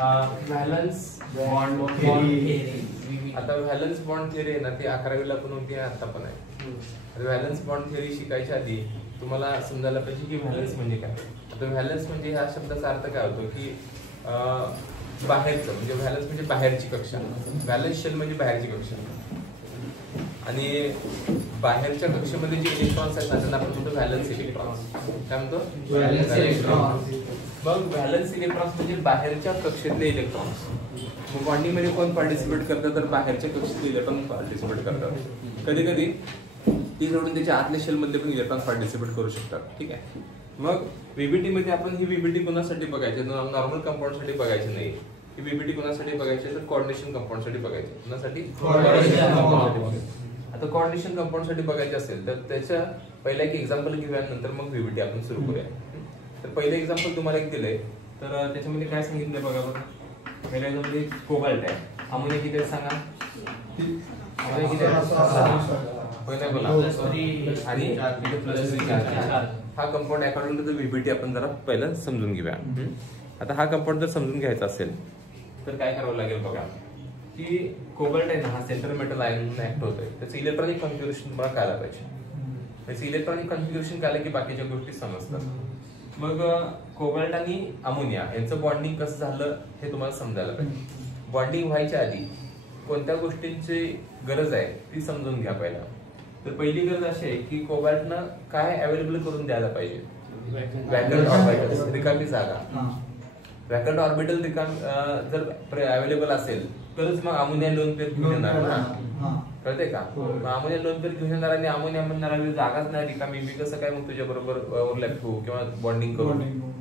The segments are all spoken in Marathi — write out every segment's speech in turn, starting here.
Valence bond theory. आता व्हॅलन्स बॉन्ड थिअरी आहे ना, ती 11वीला पण होती, आता पण आहे. व्हॅलन्स बॉन्ड थिअरी शिकायच्या आधी तुम्हाला समजायला पाहिजे की व्हॅलन्स म्हणजे काय. आता व्हॅलन्स म्हणजे ह्या शब्दाचा अर्थ काय होतो की बाहेरचं, म्हणजे व्हॅलन्स म्हणजे बाहेरची कक्षा, व्हॅलन्स शेल म्हणजे बाहेरची कक्षा, आणि बाहेरच्या कक्षेमध्ये जे इलेक्ट्रॉन्स आहेत त्यांना आपण म्हणतो व्हॅलन्स इलेक्ट्रॉन्स. काय म्हणतो? Valence electrons. मग व्हॅलन्स इलेक्ट्रॉन्स म्हणजे बाहेरच्या कक्षेतले इलेक्ट्रॉन्स. मग बॉन्डिंग मध्ये कोण पार्टिसिपेट करतात, तर बाहेरच्या कक्षेतले इलेक्ट्रॉन पार्टिसिपेट करतात. कधी कधी ती जोडून त्याच्या आतल्या शेल मध्ये पण इलेक्ट्रॉन पार्टिसिपेट करू शकतात. ठीक आहे. मग व्हीबीटी मध्ये आपण ही व्हीबीटी कोणासाठी बघायची, नॉर्मल कंपाऊंड साठी बघायची नाही. ही व्हीबीटी कोणासाठी बघायची, तर कोऑर्डिनेशन कंपाऊंड साठी बघायची. कोणासाठी? कोऑर्डिनेशन कंपाऊंड साठी. आता कोऑर्डिनेशन कंपाऊंड साठी बघायचे असेल तर त्याच्या पहिला एक एक्झाम्पल घेऊया, नंतर मग व्हीबीटी आपण सुरू करूया. तर पहिले एक्झाम्पल तुम्हाला एक दिलंय, तर त्याच्यामध्ये काय सांगितलंय बघा बघा. पहिल्या एक्झाम्पल कोबाल्ट आहे, अमोनिया किती आहे सांगा. अमोनिया किती आहे? आणि हा कंपाऊंड अकॉर्डिंग टू द व्हीबीटी आपण जरा पहिला समजून घेऊया. आता हा कंपाऊंड जर समजून घ्यायचा असेल तर काय करावं लागेल बघा, की कोबाल्ट आहे ना, हा सेंट्रल मेटल आयन म्हणून ऍक्ट होतोय. त्याचं इलेक्ट्रॉनिक कॉन्फिगरेशन तुम्हाला कळायला पाहिजे. त्याचं इलेक्ट्रॉनिक कॉन्फिगरेशन कळलं की बाकीच्या गोष्टी समजतात. मग कोबाल्ट आणि अमोनिया यांचं बॉन्डिंग कसं झालं हे तुम्हाला समजायला पाहिजे. बॉन्डिंग व्हायच्या आधी कोणत्या गोष्टींची गरज आहे ती समजून घ्या पहिला. तर पहिली गरज अशी आहे की कोबाल्टनं काय अवेलेबल करून द्यायला पाहिजे, वॅकल्ट ऑर्बिटल, रिकामी जागा. वॅकल्ट ऑर्बिटल रिकाम जर अवेलेबल असेल तरच मग अमोनिया लोन पेअर घेऊन येणार ना, कळते का? अमोनिया लोन पेअर घेऊन येणार आणि अमोनिया म्हणणार जागाच नाही रिकामी, मी कसं काय मग तुझ्या बरोबर ओव्हरलॅप होऊ किंवा बॉन्डिंग करू.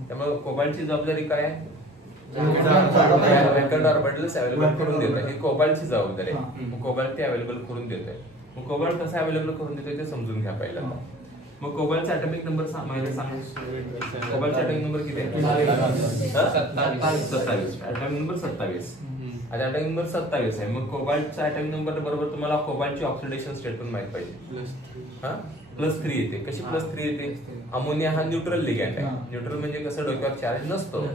त्यामुळे कोबाल्टची जबाबदारी काय आहे, वॅकल्ट ऑर्बिटल्स अवेलेबल करून देत आहे. ही कोबाल्टची जबाबदारी आहे. मग कोबाल्ट ते अवेलेबल करून देत आहे. मग कोबाल्ट कसं अवेलेबल करून देतोय ते समजून घ्या पहिला. मग कोबाल्टचा ॲटॉमिक नंबर माहिती सांगा. कोबाल्टचा ॲटॉमिक नंबर किती आहे? 27. Atomic number 27. आता ॲटॉमिक नंबर 27 आहे. मग कोबाल्टचा ॲटॉमिक नंबर बरोबर तुम्हाला कोबाल्टची ऑक्सिडेशन स्टेट पण माहित पाहिजे. हा +3 येते. कशी +3 येते? अमोनिया हा न्यूट्रल लिगँड आहे. न्यूट्रल म्हणजे कसं डोक्यावर चार्ज नसतो.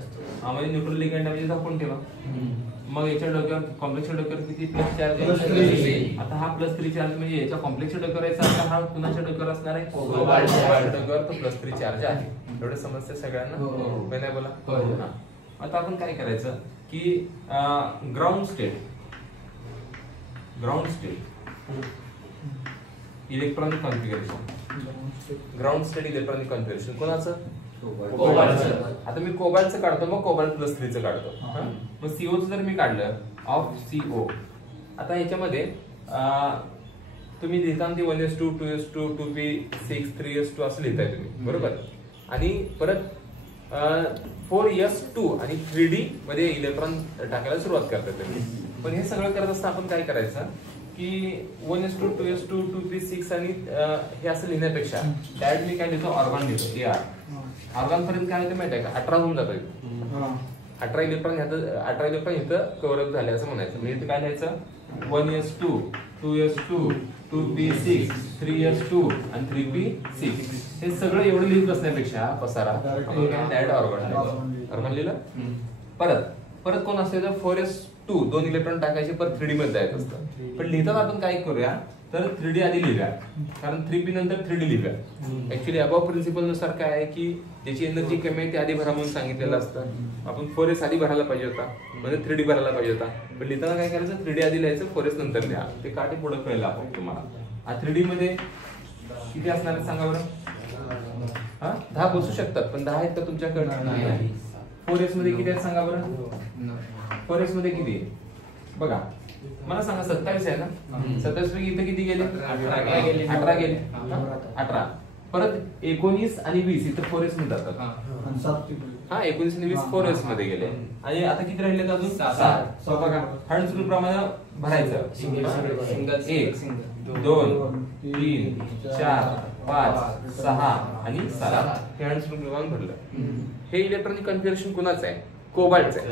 अमोनिया न्यूट्रल लिगँड म्हणजे झाकून ठेवा. मग याच्या डोक्यावर कॉम्प्लेक्सच्या डोक्यावर किती प्लस चार्ज आहे? आता हा +3 चार्ज म्हणजे याच्या कॉम्प्लेक्सच्या डोक्यावर याचा अर्थ हा कुणाच्या डोक्यावर असणार आहे? कोबाल्ट डोक्यावर तो +3 चार्ज आहे. एवढे समजते सगळ्यांना? नाही बोला. आता आपण काय करायचं की ground state electronic configuration, ground state electronic configuration कोणाचं? कोबाल्टचं. आता मी कोबाल्टचं काढतो, मग कोबाल्ट +3चं काढतो. मग सीओचं जर मी काढलं ऑफ सीओ, आता याच्यामध्ये तुम्ही लिहिताना 1s2 2s2 2p6 3s2 असं लिहिताय तुम्ही, बरोबर. आणि परत 4s2 आणि 3d मध्ये इलेक्ट्रॉन टाकायला सुरुवात करताय तुम्ही. पण हे सगळं करत असताना आपण काय करायचं की 1s2 2s2 2p6 आणि हे असं लिहिण्यापेक्षा डायरेक्ट मी काय लिहितो, ऑर्गॉन लिहितो. ऑर्गॉन पर्यंत काय होतं माहिती आहे का, 18 होऊन जातो. 18 इलेक्ट्रॉन इथं कव्हर अप झाले असं म्हणायचं. म्हणजे इथं काय लिहायचं, 1s2 2s2 2p6 3s2 आणि 3p6. हे सगळं एवढं लिहित बसण्यापेक्षा पसारा आपण डायरेक्ट ऑर्गॉन लिहिलं. परत कोण असते तर 4s2 2 इलेक्ट्रॉन टाकायचे, परत 3d मध्ये जायचं असतं. पण लिहिताना आपण काय करूया तर 3d आधी लिहूया, कारण 3p नंतर 3d लिहूया. ऍक्च्युली अबाव प्रिन्सिपल नुसार काय आहे की ज्याची एनर्जी कमी आहे ते आधी भरा म्हणून सांगितलेलं असतं. आपण 4s आधी भरायला पाहिजे होता, म्हणजे 3d भरायला पाहिजे होता. पण लिहिताना काय करायचं, 3d आधी लिहायचं, 4s नंतर लिहा. ते काठी पुढे कळलं आपण तुम्हाला. 3d मध्ये किती असणार सांगा बरं. 10 बसू शकतात, पण 10 आहेत का तुमच्याकडे? 4s मध्ये किती आहेत सांगा बरं. 4s मध्ये किती बघा मला सांगा, 27 आहे ना. 27 पैकी इथे किती गेले? 18 गेले. 18 परत 19 आणि 20 इथे 4s मध्ये जातात. 19 आणि 20 4s मध्ये गेले. आणि आता किती राहिले अजून? 7. बघा हळद सुरू प्रमाणे भरायचं. 1 2 3 4 5 6 आणि 7 हे हळद सुरू प्रमाणे भरलं. हे इलेक्ट्रॉनिक कॉन्फिगरेशन कुणाचं आहे? कोबाल्टचं आहे.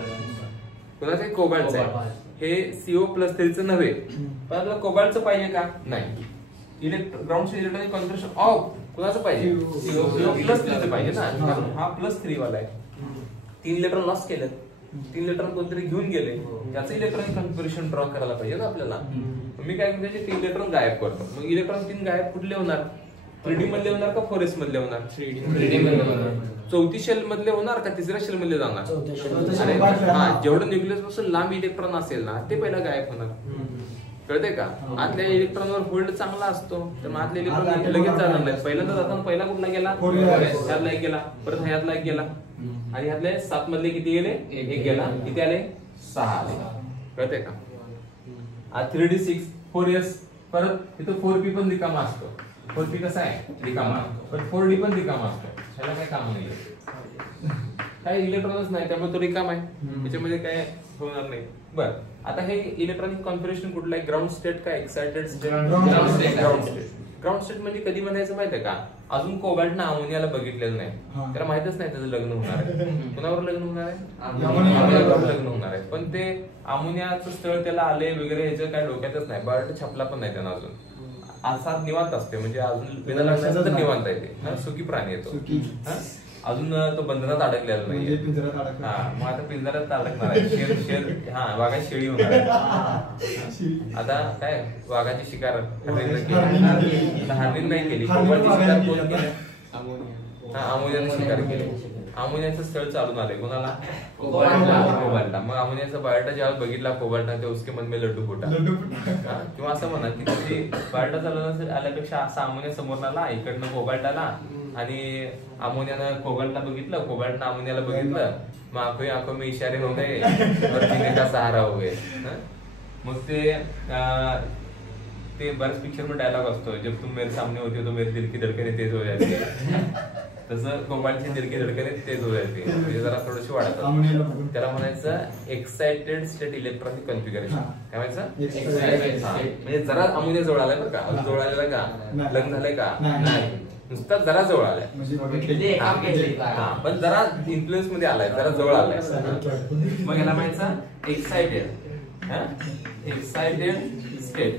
कुणाचं आहे? कोबाल्टचं आहे. हे CO+3चं नव्हे, पण आपल्याला कोबाल्टचं पाहिजे का? नाही. Ground state electronic configuration of कुणाचं पाहिजे? CO+3चं पाहिजे ना, कारण हा +3 वाला आहे. 3 इलेक्ट्रॉन लॉस केलं 3 इलेक्ट्रॉन कोणतरी घेऊन गेले, त्याचं इलेक्ट्रॉनिक कॉन्फिगरेशन ड्रॉ करायला पाहिजे ना आपल्याला. मी काय करतो, 3 इलेक्ट्रॉन गायब करतो. मग इलेक्ट्रॉन 3 गायब कुठले होणार? 3D मधले होणार का 4s मधले होणार? 3D मधले होणार. चौथी शेल मधले होणार का तिसऱ्या शेल मधले जाणार? जेवढं न्यूक्लियस पासून लांब इलेक्ट्रॉन असेल ना ते पहिला गायब होणार. कळते का? आतल्या इलेक्ट्रॉनवर होल्ड चांगला असतो, तर मग आतले इलेक्ट्रॉन लगेच जाणार नाही. पहिल्यांदा जाताना पहिला कुठला गेला? ह्यातला एक गेला, परत ह्यातला एक गेला, आणि ह्यातले 7 मधले किती गेले? एक गेला. किती आले? 6 आले. कळते का? 3D6 4s, परत इथं 4p पण रिकामा असतो. 4p कसा आहे? रिकामा. पण 4d पण रिकामा असतो. ह्याला काय काम नाही, काही इलेक्ट्रॉनच नाही, त्यामुळे तो रिकामा आहे, त्याच्यामध्ये काय होणार नाही. बर, आता हे इलेक्ट्रॉनिक कॉन्फिगरेशन कुठलं आहे? ग्राउंड स्टेट का excited state? Ground state. Ground state म्हणजे कधी म्हणायचं माहिती आहे का? अजून कोबाल्टनं अमोनियाला बघितलेलं नाही, त्याला माहितच नाही त्याचं लग्न होणार आहे. कुणावर लग्न होणार आहे? अमोनियावर लग्न होणार आहे. पण ते अमोनियाचं स्थळ त्याला आले वगैरे ह्याचं काय डोक्यातच नाही, बायोडेटा छापला पण नाही त्यांना अजून. असा निवांत असते, म्हणजे अजून बिना लग्नाचं तर निवांत आहे ते, सुखी प्राणी येतो. अजून तो बंधनात अडकलेला नाही. हा, मग आता पिंजऱ्यात अडकणार आहे. शेर हा, वाघाची शेळी होणार आहे. आता काय वाघाची शिकार हरणीन नाही केली, कोंबडीची शिकार कोण केली? अमोनियाने शिकार केली. अमोनियाचं स्थळ चालून आले कोणाला? कोबाल्टला. मग अमोनियाचा बायोडेटा जेव्हा बघितला कोबाल्टला, ते उसके मन में लड्डू फुटा. किंवा असं म्हणा की बायोडेटा चालून आल्यापेक्षा असा अमोनिया समोर आला, इकडनं कोबाल्टाला, आणि अमोनियानं कोबाल्टला बघितलं, कोबाल्टनं अमोनियाला बघितलं, मग आंखों में इशारे हो गए और जीने का सहारा हो गए. मग ते बऱ्याच पिक्चर में डायलॉग असतो, जब तुम मेरे सामने होती हो तो मेरी दिल की धड़कनें तेज हो जाती है. तसं कोबाल्टची दिल की धड़कनें तेज हो जाते, म्हणजे जरा थोडीशी वाढतात. त्याला म्हणायचं एक्साइटेड स्टेट इलेक्ट्रॉनिक कॉन्फिगरेशन. काय म्हणायचं? म्हणजे जरा अमोनिया जवळ आलाय बरं का? अजून जवळ आलेला का? लग्न झालंय का? नाही, नुसता जरा जवळ आलाय, पण जरा इन्फ्लुएन्स मध्ये आलाय, जरा जवळ आलाय. मग याला म्हणायचं एक्साइटेड स्टेट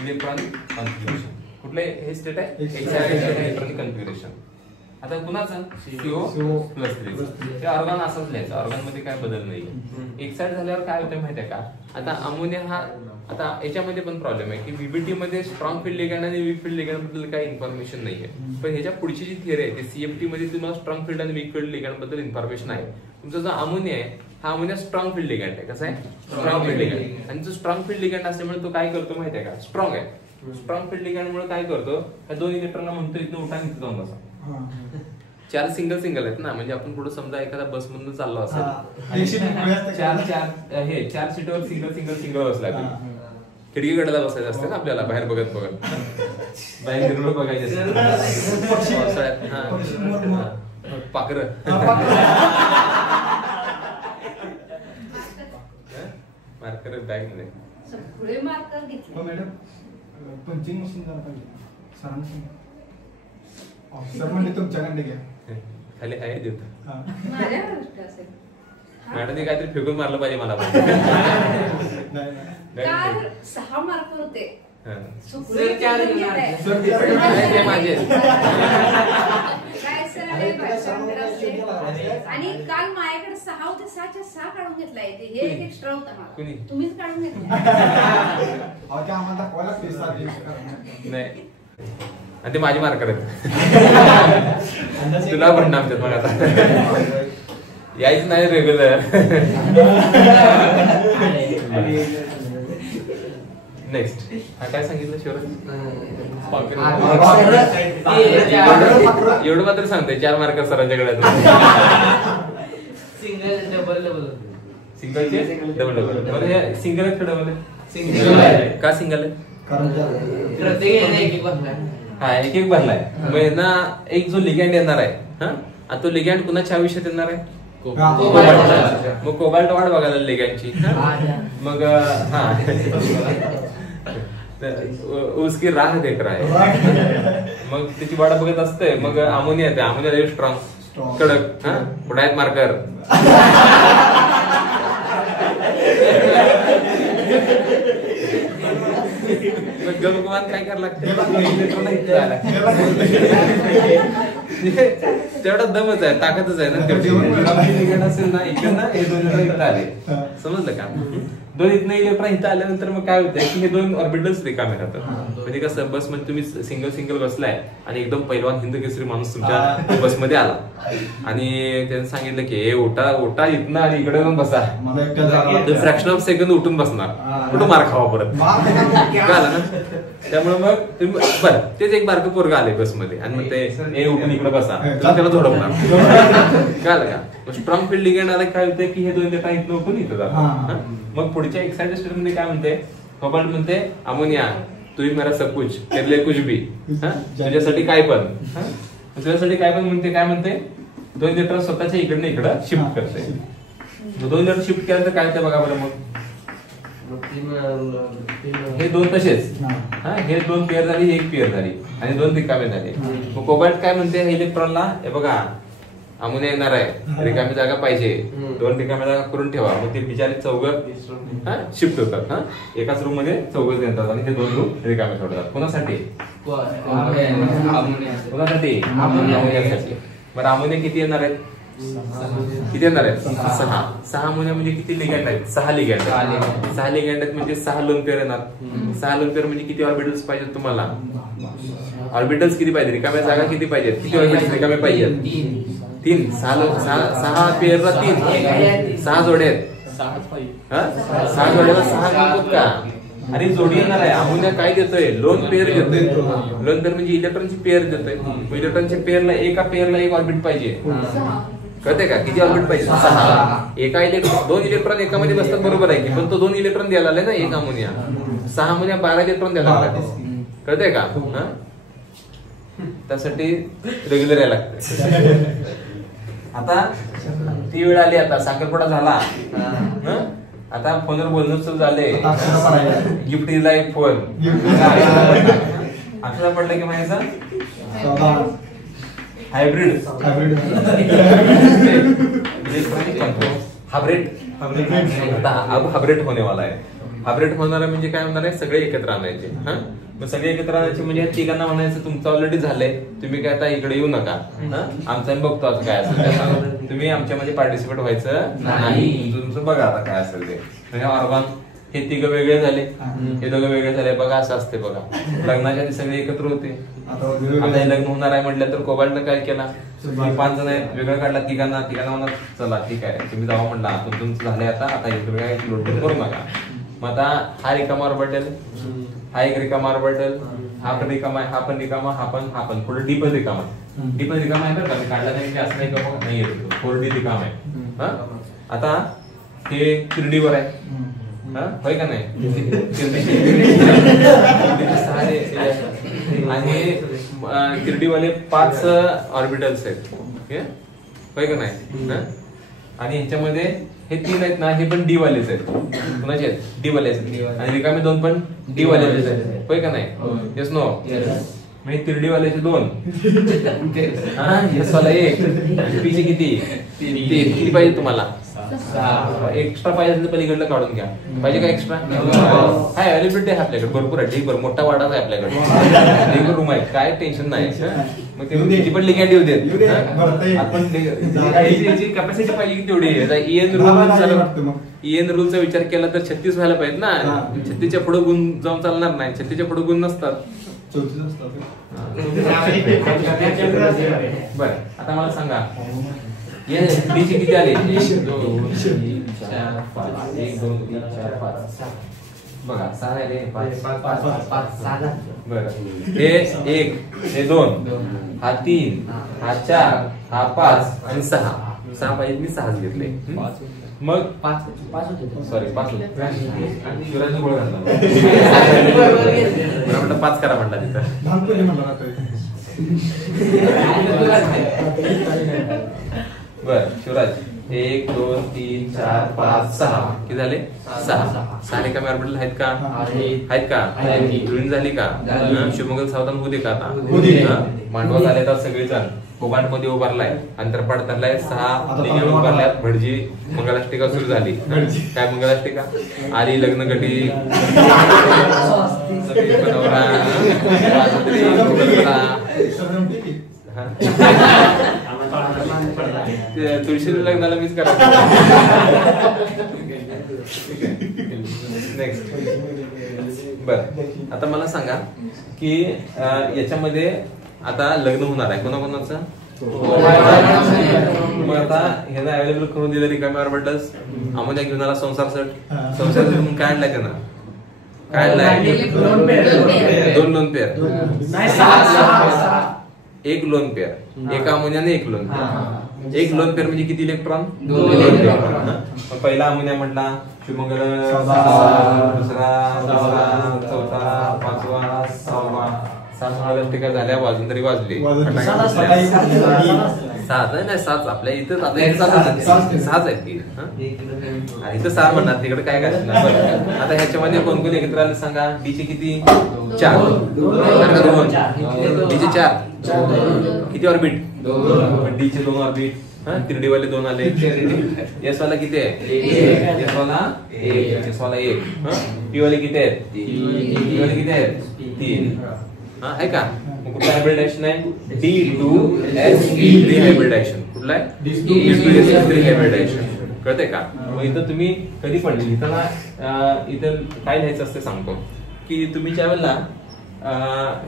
इलेक्ट्रॉनिक कॉन्फिगरेशन. कुठले हे स्टेट आहे? Excited state electronic configuration. आता कुणाचं? CO+3. ते ऑर्गन असंच लिहायचं, ऑर्गन मध्ये काय बदल नाही. एक्साइट झाल्यावर काय होतं माहितीये का? आता अमोनिया हा, आता याच्यामध्ये पण प्रॉब्लेम आहे की बीबीटी मध्ये स्ट्रॉंग फील्ड लिगँड आणि वीक फील्ड लिगँड बद्दल काही इन्फॉर्मेशन नाहीये. पण ह्याच्या पुढची जी थिअरी आहे, ती CFT मध्ये तुम्हाला स्ट्रॉंग फील्ड आणि वीक फील्ड लिगँड बद्दल इन्फॉर्मेशन आहे. तुमचा जो अमोनिया आहे, हा अमोनिया स्ट्रॉंग फील्ड लिगँड आहे. कसं आहे? Strong field ligand. आणि जो स्ट्रॉंग फील्ड लिगँड असल्यामुळे तो काय करतो माहितीये का? स्ट्रॉंग आहे. स्ट्रॉंग फील्ड लिगँड मुळे काय करतो? ह्या 2 इलेक्ट्रॉनला म्हणतो इथनं उठा, इथं जाऊन बसा. 4 सिंगल आहेत ना, म्हणजे आपण पुढे समजा एखादा बस मधून चाललो असेल, 4 सीटवर सिंगल बसलाय, खिडकीकडेला बसायचं असतं ना आपल्याला, बाहेर बघत बाहेर निर्मळ बघायचे असते. पाखरं मार्कर बॅग मध्ये सगळे मार्कर घेतले. मॅडम पंचिंग मशीन जरा पाहिजे सरांनी. ऑफिसर म्हणजे तुमच्याकडे घ्या, खाली आहे देत. मॅडम काहीतरी फेकून मारलं पाहिजे मला. काल 6 मार्कर होते. माझे आणि काल माझ्याकडे 6 होते, 6च्या 6 काढून घेतलाय. हे एक एक्स्ट्रा होता मला, तुम्हीच काढून घेतला. नाही, आणि ते माझी मार्कर आहेत. तुला पण नामतात मग आता यायच नाही रेग्युलर. नेक्स्ट काय सांगितलं शिवराज? एवढं मात्र सांगतोय 4 मार्कर सरांच्याकडे. सिंगल डबल सिंगलचे डबल सिंगल आहे, डबल सिंगल का? सिंगल आहे प्रत्येक हा, एक भरलाय. मग ना एक जो लिगँड येणार आहे, हा, तो लिगँड कुणाच्या आयुष्यात येणार आहे? कोबाल्ट. मग कोबाल्ट वाट बघायला लिगँडची. मग हा, उसकी राह देख रहा है. मग त्याची वाट बघत असते. मग अमोनिया येते, अमोनिया स्ट्रॉंग कडक. हा, कुठे आहेत मार्कर? गमगमान काय करायला लागते? तेवढा दमच आहे, ताकदच आहे ना तेवढी. असेल ना इकडनं हे दोन इलेक्ट्रॉन आले, समजलं का? दोन इथनं इलेक्ट्रॉन इथं आल्यानंतर मग काय होतंय की हे दोन ऑर्बिटल्स रिकामे राहतात. म्हणजे कसं बस मध्ये तुम्ही सिंगल बसलाय आणि एकदम पहिलवान हिंद केसरी माणूस तुमच्या बसमध्ये आला आणि त्याने सांगितलं की हे ओटा इथनं आणि इकडे जाऊन बसा, फ्रॅक्शन ऑफ सेकंद उठून बसणार, कुठं मार खावा परत कळालं ना. त्यामुळे मग तुम्ही बरं तेच एक बारकं पोरगा आले बसमध्ये आणि मग ते उठून इकडे बसा, त्याला झोडपणार कळालं का. स्ट्रॉंग फील्ड लिगेंड आला काय होतंय की हे दोन इलेक्ट्रॉन इथनं उठून इथं जातात. मग पुढच्या एक्साइटेड स्टेट मध्ये काय म्हणते, कोबाल्ट म्हणते अमोनिया तुम्ही मेरा सब कुछ तेरे लिए कुछ भी, तुझ्यासाठी काय पण, तुझ्यासाठी काय पण म्हणते. काय म्हणते, दोन इलेक्ट्रॉन स्वतःच्या इकडनं इकडं शिफ्ट करते. दोन इलेक्ट्रॉन शिफ्ट केल्यानंतर काय होतं बघा बरं. मग हे दोन तसेच, हे दोन पेअर झाली, एक पेअर झाली आणि दोन रिकामे झाले. मग कोबाल्ट काय म्हणते इलेक्ट्रॉनला, हे बघा अमोनिया येणार आहे, रिकामी जागा पाहिजे, दोन रिकाम्या जागा करून ठेवा. मग ते बिचारे चौघं शिफ्ट होतात, एकाच रूम मध्ये चौघं येतात आणि हे दोन रूम रिकामे सोडतात. कोणासाठी? कोणासाठी? अमोनियासाठी. बरं अमोनिया किती येणार आहेत? किती येणार आहेत? 6 अमोनिया म्हणजे किती लिगँड आहेत? 6 लिगँड. 6 लिगँड आहेत म्हणजे 6 लोन पेअर येणार. 6 लोन पेअर म्हणजे किती ऑर्बिटल्स पाहिजेत तुम्हाला? ऑर्बिटल्स किती पाहिजे? रिकाम्या जागा किती पाहिजेत? किती ऑर्बिटल्स रिकामे पाहिजेत? 3. 6 पेअरला 3, 6 जोड्या आहेत. 6 जोड्याला 6 म्हणतात का? आणि जोडी येणार आहे. अमोनिया काय देतोय? लोन पेअर देतोय. लोन पेअर म्हणजे इलेक्ट्रॉनची पेअर देतोय. इलेक्ट्रॉनच्या पेअरला एका पेअरला एक ऑर्बिट पाहिजे. कळते का? किती ऑर्बिट पाहिजे? 6. एका दोन इलेक्ट्रॉन एकामध्ये बसतात बरोबर आहे की, पण तो 2 इलेक्ट्रॉन द्यायला आलाय ना एक अमोनिया. 6 अमोनिया 12 इलेक्ट्रॉन द्यायला लागतात. कळते का? त्यासाठी रेग्युलर यायला लागते. आता ती वेळ आली, आता साखरपुडा झाला, आता फोनवर बोलणं सुरू झाले, गिफ्ट दिला एक फोन, अक्षरा पडलं की माहिती हायब्रिड इलेक्ट्रॉनिक हायब्रिड अब हायब्रिड होने वाला है. हायब्रिड होणार आहे म्हणजे काय होणार आहे? सगळे एकत्र आणायचे. मग सगळे एकत्र आणायचे म्हणजे तिघांना म्हणायचं तुमचं ऑलरेडी झालंय, तुम्ही काय आता इकडे येऊ नका, आमचा बघतो असं काय असेल तुम्ही आमच्यामध्ये पार्टिसिपेट व्हायचं नाही, तुमचं बघा आता काय असेल ते. म्हणजे ऑर्गन हे तिघं वेगळे झाले, हे दोघं वेगळे झाले. बघा असं असते बघा, लग्नाच्या आधी सगळे एकत्र होते. आता हे लग्न होणार आहे म्हटलं तर कोबाल्टनं काय केला, 5 जण आहेत वेगळं काढला, तिघांना म्हणा चला ठीक आहे तुम्ही जावा म्हणला, तुमचं झालंय आता इकडे लोड करू नका. मग आता हा रिकामा ऑर्बिटल, हा एक रिकामा ऑर्बिटल, हा पण रिकामा आहे, हा पण रिकामा, हा पण पुढे डी पण रिकामा आहे बरं का. मी काढला नाही की असं नाही का नाही येतो, 4D रिकामा आहे. आता हे 3D वर आहे, होय का नाही? आणि 3D वाले 5 ऑर्बिटल्स आहेत, होय का नाही? आणि ह्याच्यामध्ये हे 3 आहेत ना, हे पण डी वालेच आहेत. कुणाचे आहेत? डी वाले आहेत. आणि रिकामे 2 पण डी वालेच आहेत, होय का नाही? Yes no? म्हणजे 3D वाल्याचे 2, यस वाला 1, पीचे किती? 3. किती पाहिजे तुम्हाला? एक्स्ट्रा पाहिजे असेल तर पलीकडलं काढून घ्या. पाहिजे का एक्स्ट्रा? हाय अवेलेबिलिटी आहे आपल्याकडे, भरपूर आहे, ढीकभर मोठा वाडाच आहे आपल्याकडे, ढीकभर रूम आहे, काय टेन्शन नाही. मग ते पण लिगँड येऊ देत. आपण कॅपॅसिटी पाहिजे की तेवढी. EN रूलचा विचार केला तर 36 व्हायला पाहिजे ना. 36च्या पुढे गुण जाऊन चालणार नाही, 36च्या पुढे गुण नसतात. बर आता मला सांगा डीचे किती आले? 1 2 3 4 5 1 2 3 4 5 6. बघा 6 आले, 5 बरं. हे 1, हे 2, हा 3, हा 4, हा 5 आणि 6 पाहिजे. मी 6 घेतले. मग 5 सॉरी 5 शिवराज गोळ घातला म्हटलं 5 करा म्हटला तिथं. बर शिवराज 1 2 3 4 5 6 किती झाले? 6 रिकामे ऑर्बिटल आहेत का? आहेत का? जुळणी झाली का? शुभमंगल सावधान होऊ दे का आता? मांडवा झाले तर सगळे जण कोबाल्ट मध्ये उभारलाय, अंतरपाठ धरलाय, 6 लिगँड उभारल्यात, भटजी मंगलाष्टिका सुरू झाली. काय मंगलाष्टिका? आली लग्न गटी तुळशी लग्नाला मीच करायचं. नेक्स्ट. बर, आता मला सांगा की याच्यामध्ये आता लग्न होणार आहे कोणाकोणाचं? मग आता ह्याला अवेलेबल करून दिलं रिकाम्या ऑर्बिटल्स. अमोनिया घेऊन आला संसार सेट. संसार सेट म्हणून काय आणलाय त्यानं? काय आणलाय? 2 लोन पेअर. एक लोन पेअर. एका अमोनियाने एक लोन पेअर. एक लोन पेअर म्हणजे किती इलेक्ट्रॉन? 2 इलेक्ट्रॉन. पहिला अमोनिया म्हटला शुभमंगल, दुसरा, चौथा, 5वा, 6वा. 7 टिका झाल्या, वाजून तरी वाजले. 7 नाही 7 आपल्या इथं आता 6 आहेत की इथं 6 म्हणणार, तिकडे काय काय. आता ह्याच्यामध्ये कोण कोण एकत्र आले सांगा. डीचे किती? 4. डीचे 4. किती ऑर्बिट? 2. डीचे 2 ऑर्बिट. 3D वाले 2 आले. एस वाला किती आहे? 1. एस वाला 1. एस वाला 1. पी वाले किती आहेत? 3. वाले किती आहेत? 3. आहे का? कुठला हायब्रिडायशन आहे? D2S3 हायब्रिडायशन. कुठला आहे? D2S3 हायब्रिडायशन. कळतंय का? मग इथं तुम्ही कधी पण इथं काय लिहायचं असते सांगतो की तुम्ही ज्या वेळेला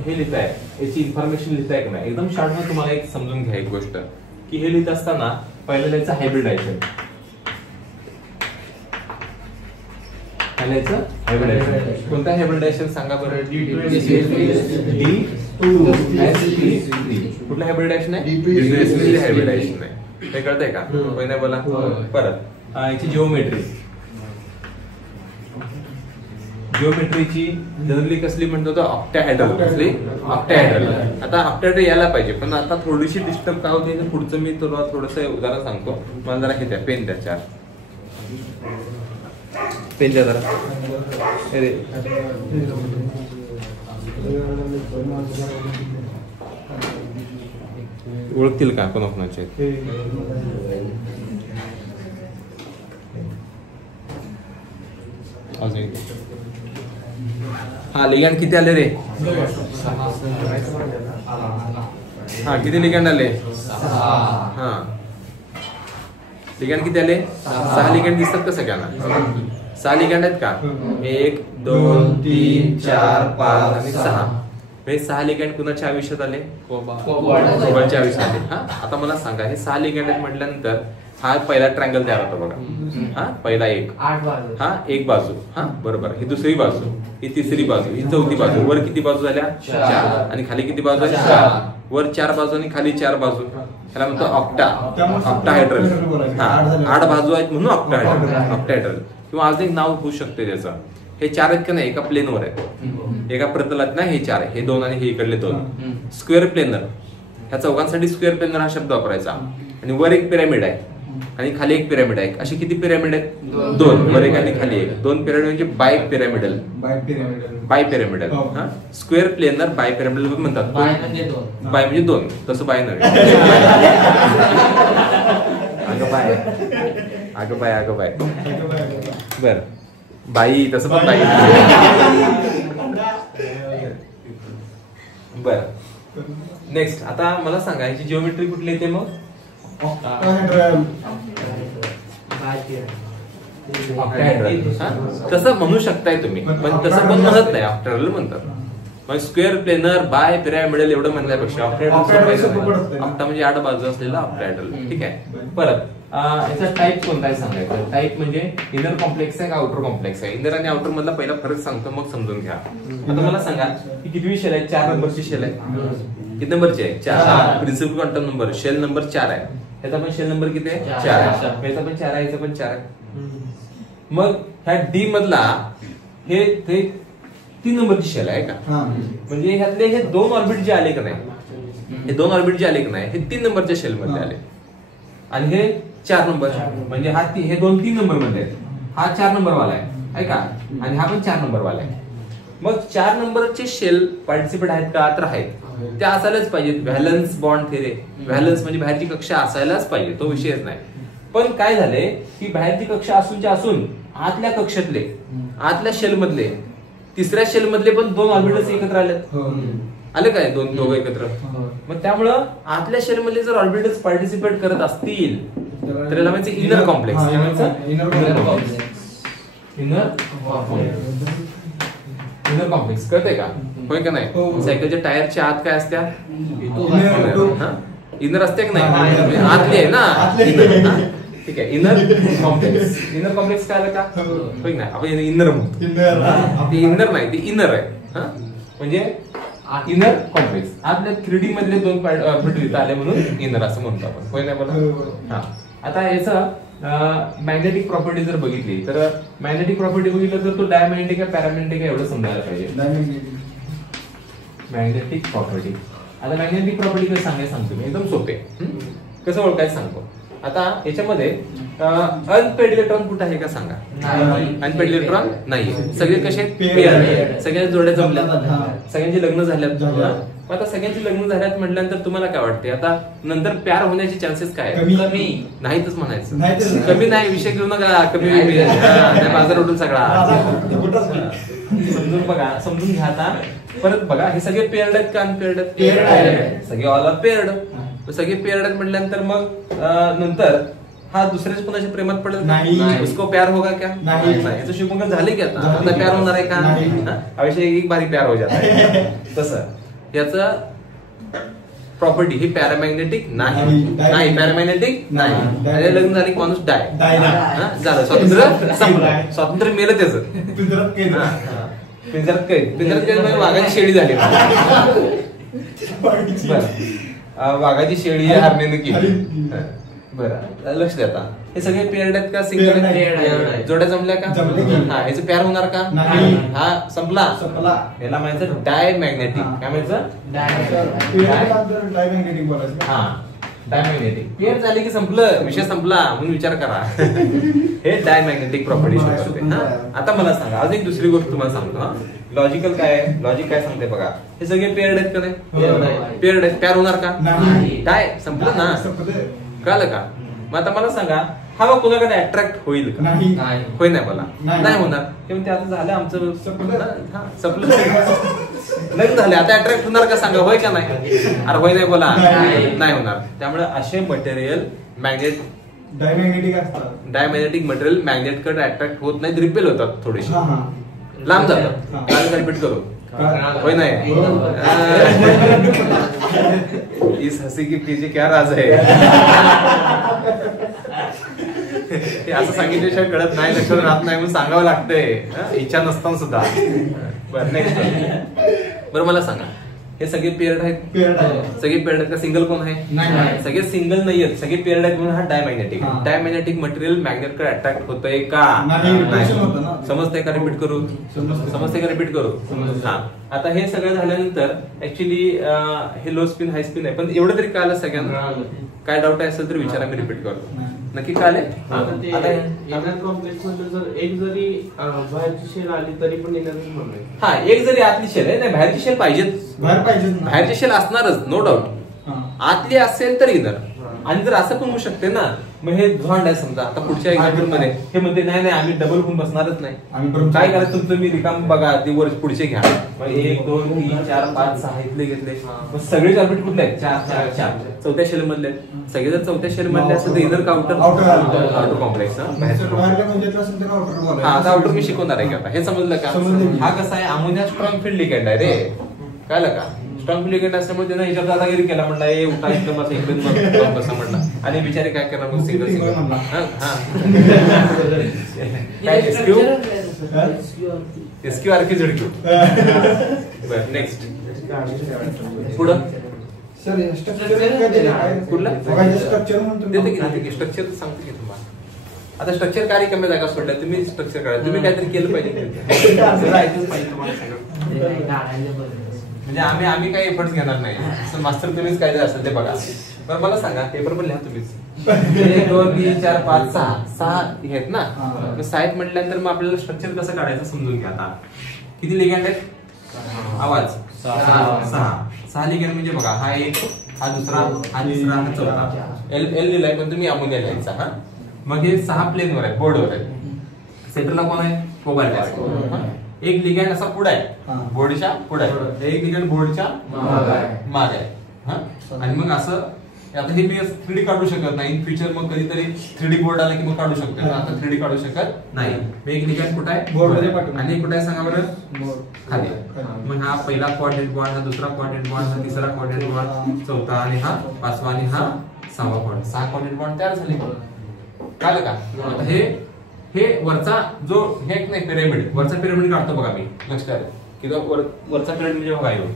हे लिहिताय, याची इन्फॉर्मेशन लिहिताय का नाही, एकदम शॉर्ट मध्ये तुम्हाला एक समजून घ्या एक गोष्ट की हे लिहित असताना पहिलं लिहायचं हायब्रिडायशन. कोणता हायब्रिडायशन सांगा बरं? D2S3. कुठलं हायब्रिडायशन आहे? D2S3 हायब्रिडायशन आहे. हे कळतंय का? कोणी नाही बोला. परत याची जिओमेट्री. जिओमेट्रीची जनरली कसली म्हणतो तर ऑक्टाहेड्रल. कसली? ऑक्टाहेड्रल. आता ऑक्टाहेड्रल यायला पाहिजे, पण आता थोडीशी डिस्टर्ब का होते पुढचं मी तुला थोडंसं उदाहरण सांगतो. मला जरा हे द्या, पेन द्या 4. पेन द्या जरा. अरे ओळखतील का कोणाकोणाचे? हा लिगँड किती आले रे? हा किती लिगँड आले? हा लिगँड किती आले? 6 लिगँड दिसतात का सगळ्यांना? 6 लिगँड आहेत का? 1 2 3 4 5 आणि 6. हे 6 लिगँड कुणाच्या आयुष्यात आले? कोबाल्टच्या आयुष्यात आले. हा आता मला सांगा, हे 6 लिगँड आहेत म्हटल्यानंतर हा पहिला ट्रायंगल तयार होतो बघा. हा पहिला 1. हा एक बाजू. हा बरोबर. ही दुसरी बाजू, ही तिसरी बाजू, ही चौथी बाजू. वर किती बाजू झाल्या? 4. आणि खाली किती बाजू आहे? 4. वर 4 बाजू आणि खाली 4 बाजू. ह्याला म्हणतो ऑक्टाहेड्रल. हा 8 बाजू आहेत म्हणून ऑक्टाहेड्रल. किंवा आज एक नाव होऊ शकते त्याचं. हे 4 आहेत का नाही? एका प्लेनवर आहेत, एका प्रतलात ना. हे 4 आहे, हे 2 आणि हे इकडले 2. Square planar. ह्या चौघांसाठी स्क्वेअर प्लेनर हा शब्द वापरायचा. आणि वर एक पिरॅमिड आहे आणि खाली एक पिरॅमिड आहे. असे किती पिरॅमिड आहेत? 2. वर एक आणि खाली एक. 2 पिरॅमिड म्हणजे बाय पिरॅमिडल. Bipyramidal. हा स्क्वेअर प्लेनर बाय पिरॅमिडल म्हणतात. बाय म्हणजे 2. तसं बाय नव्हे. अगं बाय. बर बाई तसं पण बाई. बर नेक्स्ट. आता मला सांगा याची जिओमेट्री कुठली येते मग? तसं म्हणू शकताय तुम्ही, पण तसं पण म्हणत नाही. ऑक्टाहेड्रल म्हणतात. मग स्क्वेअर प्लेनर बाय पिरॅमिडल एवढं म्हणण्यापेक्षा ऑक्टा म्हणजे 8 बाजू असलेला ऑक्टाहेड्रल. ठीक आहे. परत याचा टाईप कोणता आहे सांगायचं. टाईप म्हणजे इनर कॉम्प्लेक्स आहे का आउटर कॉम्प्लेक्स आहे? इनर आणि आउटर मधला पहिला फरक सांगतो, मग समजून घ्या. आता मला सांगा की कितवी शेल आहे? 4 नंबरची शेल आहे. किती नंबरची आहे? 4. Principal quantum number shell number 4 आहे. याचा पण शेल नंबर किती आहे? 4 आहे. याचा पण 4 आहे, याचा पण 4 आहे. मग ह्या डी मधला हे 3 नंबरची शेल आहे का? म्हणजे ह्यातले हे 2 ऑर्बिट जे आले का नाही, हे 2 ऑर्बिट जे आले का नाही, हे 3 नंबरच्या शेल मध्ये आले. आणि हे 4 नंबर म्हणजे हे 2 3 नंबर मध्ये आहेत. हा 4 नंबर वाला आहे का? आणि हा पण 4 नंबर वाला आहे. मग 4 नंबरचे शेल पार्टिसिपेट आहेत का? तर आहेत. त्या असायलाच पाहिजेत. Valence bond there. व्हॅलन्स म्हणजे बाहेरची कक्षा असायलाच पाहिजे, तो विषयच नाही. पण काय झाले की बाहेरची कक्षा असूनच्या असून आतल्या कक्षातले, आतल्या शेल मधले, तिसऱ्या शेल मधले पण 2 ऑर्बिटल्स एकत्र आलेत. आलं काय दोघं एकत्र. मग त्यामुळं आतल्या शेल मध्ये जर ऑर्बिटल्स पार्टिसिपेट करत असतील तर याला म्हणजे इनर कॉम्प्लेक्स. इनर कॉम्प्लेक्स कळतंय का? होय का नाही? सायकलच्या टायरच्या आत काय असत्या? इनर असते की नाही? आतली आहे ना. ठीक आहे, इनर कॉम्प्लेक्स. इनर कॉम्प्लेक्स काय आलं का? होय ना, आपण इनर म्हणतो. ते इनर नाही, ते इनर आहे. म्हणजे इनर कॉम्प्लेक्स. आपल्या 3D मधले 2 पॉईंट आले म्हणून इनर असं म्हणतो आपण. होय ना बोला. हा, आता याचं मॅग्नेटिक प्रॉपर्टी जर बघितली तर मॅग्नेटिक प्रॉपर्टी बघितलं तर तो डायमॅग्नेटिक आहे पॅरामॅग्नेटिक आहे एवढं समजायला पाहिजे. Magnetic property. आता मॅग्नेटिक प्रॉपर्टी कसं सांगतो मी, एकदम सोपे. कसं ओळखायचं सांगतो. आता याच्यामध्ये अनपेड इलेक्ट्रॉन कुठं आहे का सांगा? अनपेड इलेक्ट्रॉन नाही. सगळे कसे पेअर्ड, सगळ्या जोड्या जमल्या, सगळ्यांची लग्न झाल्यात. आता सगळ्यांची लग्न झाल्यात म्हटल्यानंतर तुम्हाला काय वाटते? आता नंतर प्यार होण्याचे चान्सेस काय? कमी नाहीतच म्हणायचं. कमी नाही, विषय घेऊ नका. कमी बाजार उठून सगळा समजून बघा, समजून घ्या. आता परत बघा, हे सगळे पेअर्ड आहेत का अनपेअर्ड आहेत? पेअर्ड आहेत. सगळे ऑल आर पेअर्ड. सगळे पेअर्ड आहेत म्हटल्यानंतर मग नंतर हा दुसऱ्याच कोणाच्या प्रेमात पडेल नाही. उसको प्यार होगा क्या? नाही. याचं शुभमंगल झाले की आता प्यार होणार आहे का? अवश्य एक बारी प्यार हो जाता है. तसं याचं प्रॉपर्टी ही पॅरामॅग्नेटिक नाही. नाही पॅरामॅग्नेटिक नाही. लग्न झाले की माणूस डाय झालं. स्वातंत्र्य संपलं. स्वातंत्र्य मेलं त्याचं. पिंजरात कैद वाघाची शेळी झाली. वाघाची शेळी हरणेने केली. बरं, लक्ष द्या. आता हे सगळे पेअर्ड आहेत का? सिंगल जोड्या जमल्या का? हा, याचं प्यार होणार का? हा, संपला. याला म्हणायचं डायमॅग्नेटिक. काय म्हणायचं? डायमॅग्नेटिक. हा, डायमॅग्नेटिक. पेअर झाली की संपलं, विषय संपला म्हणून विचार करा. हे डायमॅग्नेटिक प्रॉपर्टी होते. आता मला सांगा, आज एक दुसरी गोष्ट तुम्हाला सांगतो. लॉजिकल काय? लॉजिक काय सांगते बघा. हे सगळे पेअर्ड आहेत का नाही? पेअर्ड आहेत. प्यार होणार का? काय संपलं ना. कळलं का? मग आता मला सांगा, हवा कोणाकडे अट्रॅक्ट होईल का? होय नाही बोला. नाही होणार. ते आता झालं आमचं संपलं. लग्न झाले, आता अट्रॅक्ट होणार का सांगा? होय का नाही? अरे होय नाही बोला. नाही होणार. त्यामुळे असे मटेरियल डायमॅग्नेटिक असतात. डायमॅग्नेटिक मटेरियल मॅग्नेटकडे अट्रॅक्ट होत नाही, रिपेल होतात, थोडेसे लांब जातात. काय रिपीट करू? होय नाही? इस हसी के पीछे क्या राज है? हे असं सांगितल्याशिवाय कळत नाही, लक्षात राहत नाही म्हणून सांगावं लागतंय, इच्छा नसताना सुद्धा. बरं, नेक्स्ट. बरं, मला सांगा, हे सगळे पेअर्ड आहेत? सगळे पेअर्ड आहेत का? सिंगल कोण आहे? सगळे सिंगल नाही आहेत, सगळे पेअर्ड आहेत म्हणून हा डायमॅग्नेटिक. डायमॅग्नेटिक मटेरियल मॅग्नेटकडे अट्रॅक्ट होतंय का? समजतंय का? रिपीट करू? समजतंय का? रिपीट करू? हा. आता हे सगळं झाल्यानंतर ऍक्च्युली हे लो स्पिन हाय स्पिन आहे, पण एवढं तरी कळलं सगळ्यांना? काय डाऊट असेल तर विचारा, मी रिपीट करतो. नक्की कळले? कॉम्प्लेक्स मध्ये जर एक जरी बाहेरची शेल आली तरी पण म्हणून, हा, एक जरी आतली शेल आहे, नाही बाहेरची शेल पाहिजे, बाहेरची शेल असणारच, नो डाऊट. आतली असेल तर इनर. आणि जर असं पण होऊ शकते ना, मग हे झॉन्ड आहे समजा, आता पुढच्या एक्झाम्पल मध्ये हे म्हणते नाही नाही आम्ही डबल होऊन बसणारच नाही, काय करायचं तुमचं, मी रिकाम बघा ते वर पुढचे घ्या. मग 1 2 3 4 5 6 इथले घेतले, मग सगळे ऑर्बिट कुठले आहेत? 4 4 4 चौथ्या शेल मधले आहेत. सगळे जर चौथ्या शेल मधले असेल तर इनर काउंटर आउटर कॉम्प्लेक्स. हा, आता आउटर मी शिकवणार आहे की आता हे समजलं का? हा कसा आहे, अमोनिया स्ट्रॉंग फील्ड लिगेंड आहे रे, कळलं का? स्ट्रॉंग फील्ड लिगेंड असल्यामुळे त्यानं ह्याच्यात दादागिरी केला, म्हणला हे उठा इकडं बसा इकडून बसा म्हणला, आणि बिचारे काय करणार मग सिंगल सिंगल. काय एसक्यू आरकी झडक्यू. बरं, नेक्स्ट पुढं कुठलं स्ट्रक्चर सांगतो की तुम्हाला. आता स्ट्रक्चर कार्य कमी जागा सोडल्या, तुम्ही स्ट्रक्चर काढा, तुम्ही काहीतरी केलं पाहिजे, म्हणजे आम्ही काही एफर्ट्स घेणार नाही, मास्तर तुम्हीच काहीतरी असेल ते बघा. बरं, मला सांगा, पेपर पण लिहा तुम्हीच. 1 2 3 4 5 6 आहेत ना, 6 आहेत म्हटल्यानंतर मग आपल्याला स्ट्रक्चर कसं काढायचं समजून घ्या. आता किती लिगेंड आहेत? आवाज 6 लिगेंड म्हणजे बघा, हा एक, हा दुसरा, हा तिसरा, हा चौथा. एल लिहिलाय पण तुम्ही अमोनिया लिहायचा. हा, मग हे 6 प्लेनवर आहेत, बोर्डवर आहेत. सेंटरला कोण आहे? कोबाल्ट आहे. एक लिगँड असा पुढे आहे, बोर्डच्या पुढे आहे, एक लिगँड बोर्डच्या मागे आहे. आणि मग असं आता हे मी 3D काढू शकत नाही इन फ्युचर, मग कधीतरी 3D बोर्ड आला की मग काढू शकतो, पण आता 3D काढू शकत नाही. एक लिगँड कुठे आहे, बोर्डमध्ये पाठवून, आणि कुठे आहे सांगा बरं, खाली. मग हा पहिला कोऑर्डिनेट बॉन्ड, हा दुसरा कोऑर्डिनेट बॉन्ड, हा तिसरा कोऑर्डिनेट बॉन्ड, चौथा आणि हा पाचवा आणि हा सहावा बॉन्ड. 6 कोऑर्डिनेट बॉन्ड तयार झाले. कळलं का? आता हे वरचा जो हे एक नाही पिरॅमिड, वरचा पिरॅमिड काढतो बघा मी, लक्षात किंवा वरचा पिरॅमिड म्हणजे बघा येऊ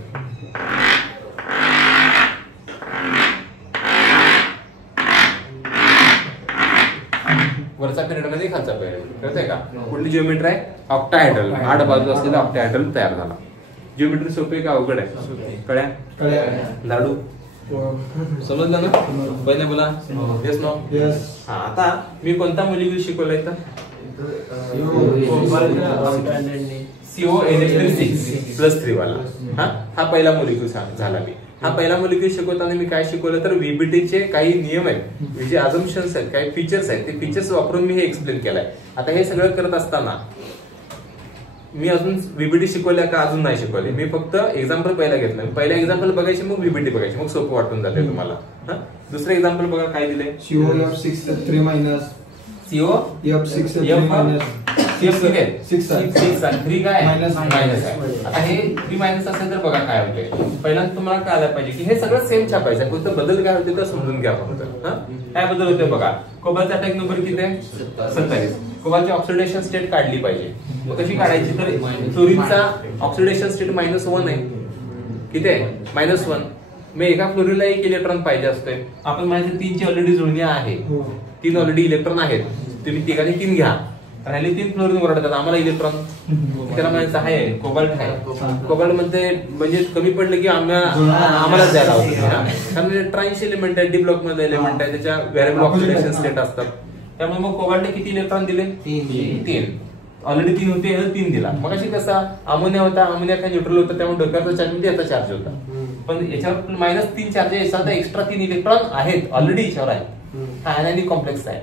वरचा पिरियड मध्ये खालचा पिरियड, कळतंय का? कुठली जिओमेट्री आहे, ऑक्टाहेड्रल, 8 बाजू असलेला ऑक्टाहेड्रल तयार झाला. जिओमेट्री सोपी का अवघड आहे? कळ्या लाडू समजलं ना? पहिले बोला येस नो. हा, आता मी कोणता मोलिक्यूल शिकवलाय तर CO6+3 वाला. हा पहिला मोलिक्यूल झाला. मी हा पहिला मोलिक्यूल शिकवताना मी काय शिकवलं तर व्हीबीटीचे काही नियम आहेत, जे अझम्पशन्स आहेत, काही फीचर्स आहेत, ते फीचर्स वापरून मी हे एक्सप्लेन केलंय. आता हे सगळं करत असताना मी अजून व्हीबीटी शिकवल्या का अजून नाही शिकवले, मी फक्त एक्झाम्पल पहिला घेतलं. पहिला एक्झाम्पल बघायचे, मग व्हीबीटी बघायची, मग सोपं वाटून जाते तुम्हाला. दुसरं एक्झाम्पल बघा काय दिले, CO6 काय मायनस आहे. आता हे 3 मायनस असेल तर बघा काय होते. पहिल्यांदा तुम्हाला कळायला पाहिजे की हे सगळं सेम छापायचं, फक्त बदल काय होते तर समजून घ्या फक्त. काय बदल होते बघा, कोबालचा अटॅक नंबर किती आहे, 27. कोबालची ऑक्सिडेशन स्टेट काढली पाहिजे. मग कशी काढायची तर फ्लोरीनचा ऑक्सिडेशन स्टेट -1 आहे. किती आहे, -1. मग एका फ्लोरीनला 1 इलेक्ट्रॉन पाहिजे असतोय. आपण म्हणायचं 3 ची ऑलरेडी जुळणी आहे, 3 ऑलरेडी इलेक्ट्रॉन आहेत, तुम्ही तिघांनी 3 घ्या. राहिले 3 फ्लोरीन ओरडतात आम्हाला इलेक्ट्रॉन, त्याला म्हणायचं आहे कोबाल्ट आहे. कोबाल्ट मध्ये म्हणजे कमी पडलं की आम्हाला द्यायला होतं, कारण ट्रान्स एलिमेंट आहे, डी ब्लॉक मध्ये एलिमेंट आहे, त्याच्या व्हेरिएबल ऑक्सिडेशन स्टेट असतात. त्यामुळे मग कोबाल्टने किती इलेक्ट्रॉन दिले, 3. ऑलरेडी 3 होते, 3 दिला. मग अशी कसा अमोनिया होता, अमोनिया काय न्यूट्रल होता, त्यामुळे डोक्याचा चार्ज म्हणजे याचा चार्ज होता. पण याच्यावर -3 चार्ज आहे, याचा एक्स्ट्रा 3 इलेक्ट्रॉन आहेत ऑलरेडी याच्यावर आहे. हा अनायनिक कॉम्प्लेक्स आहे,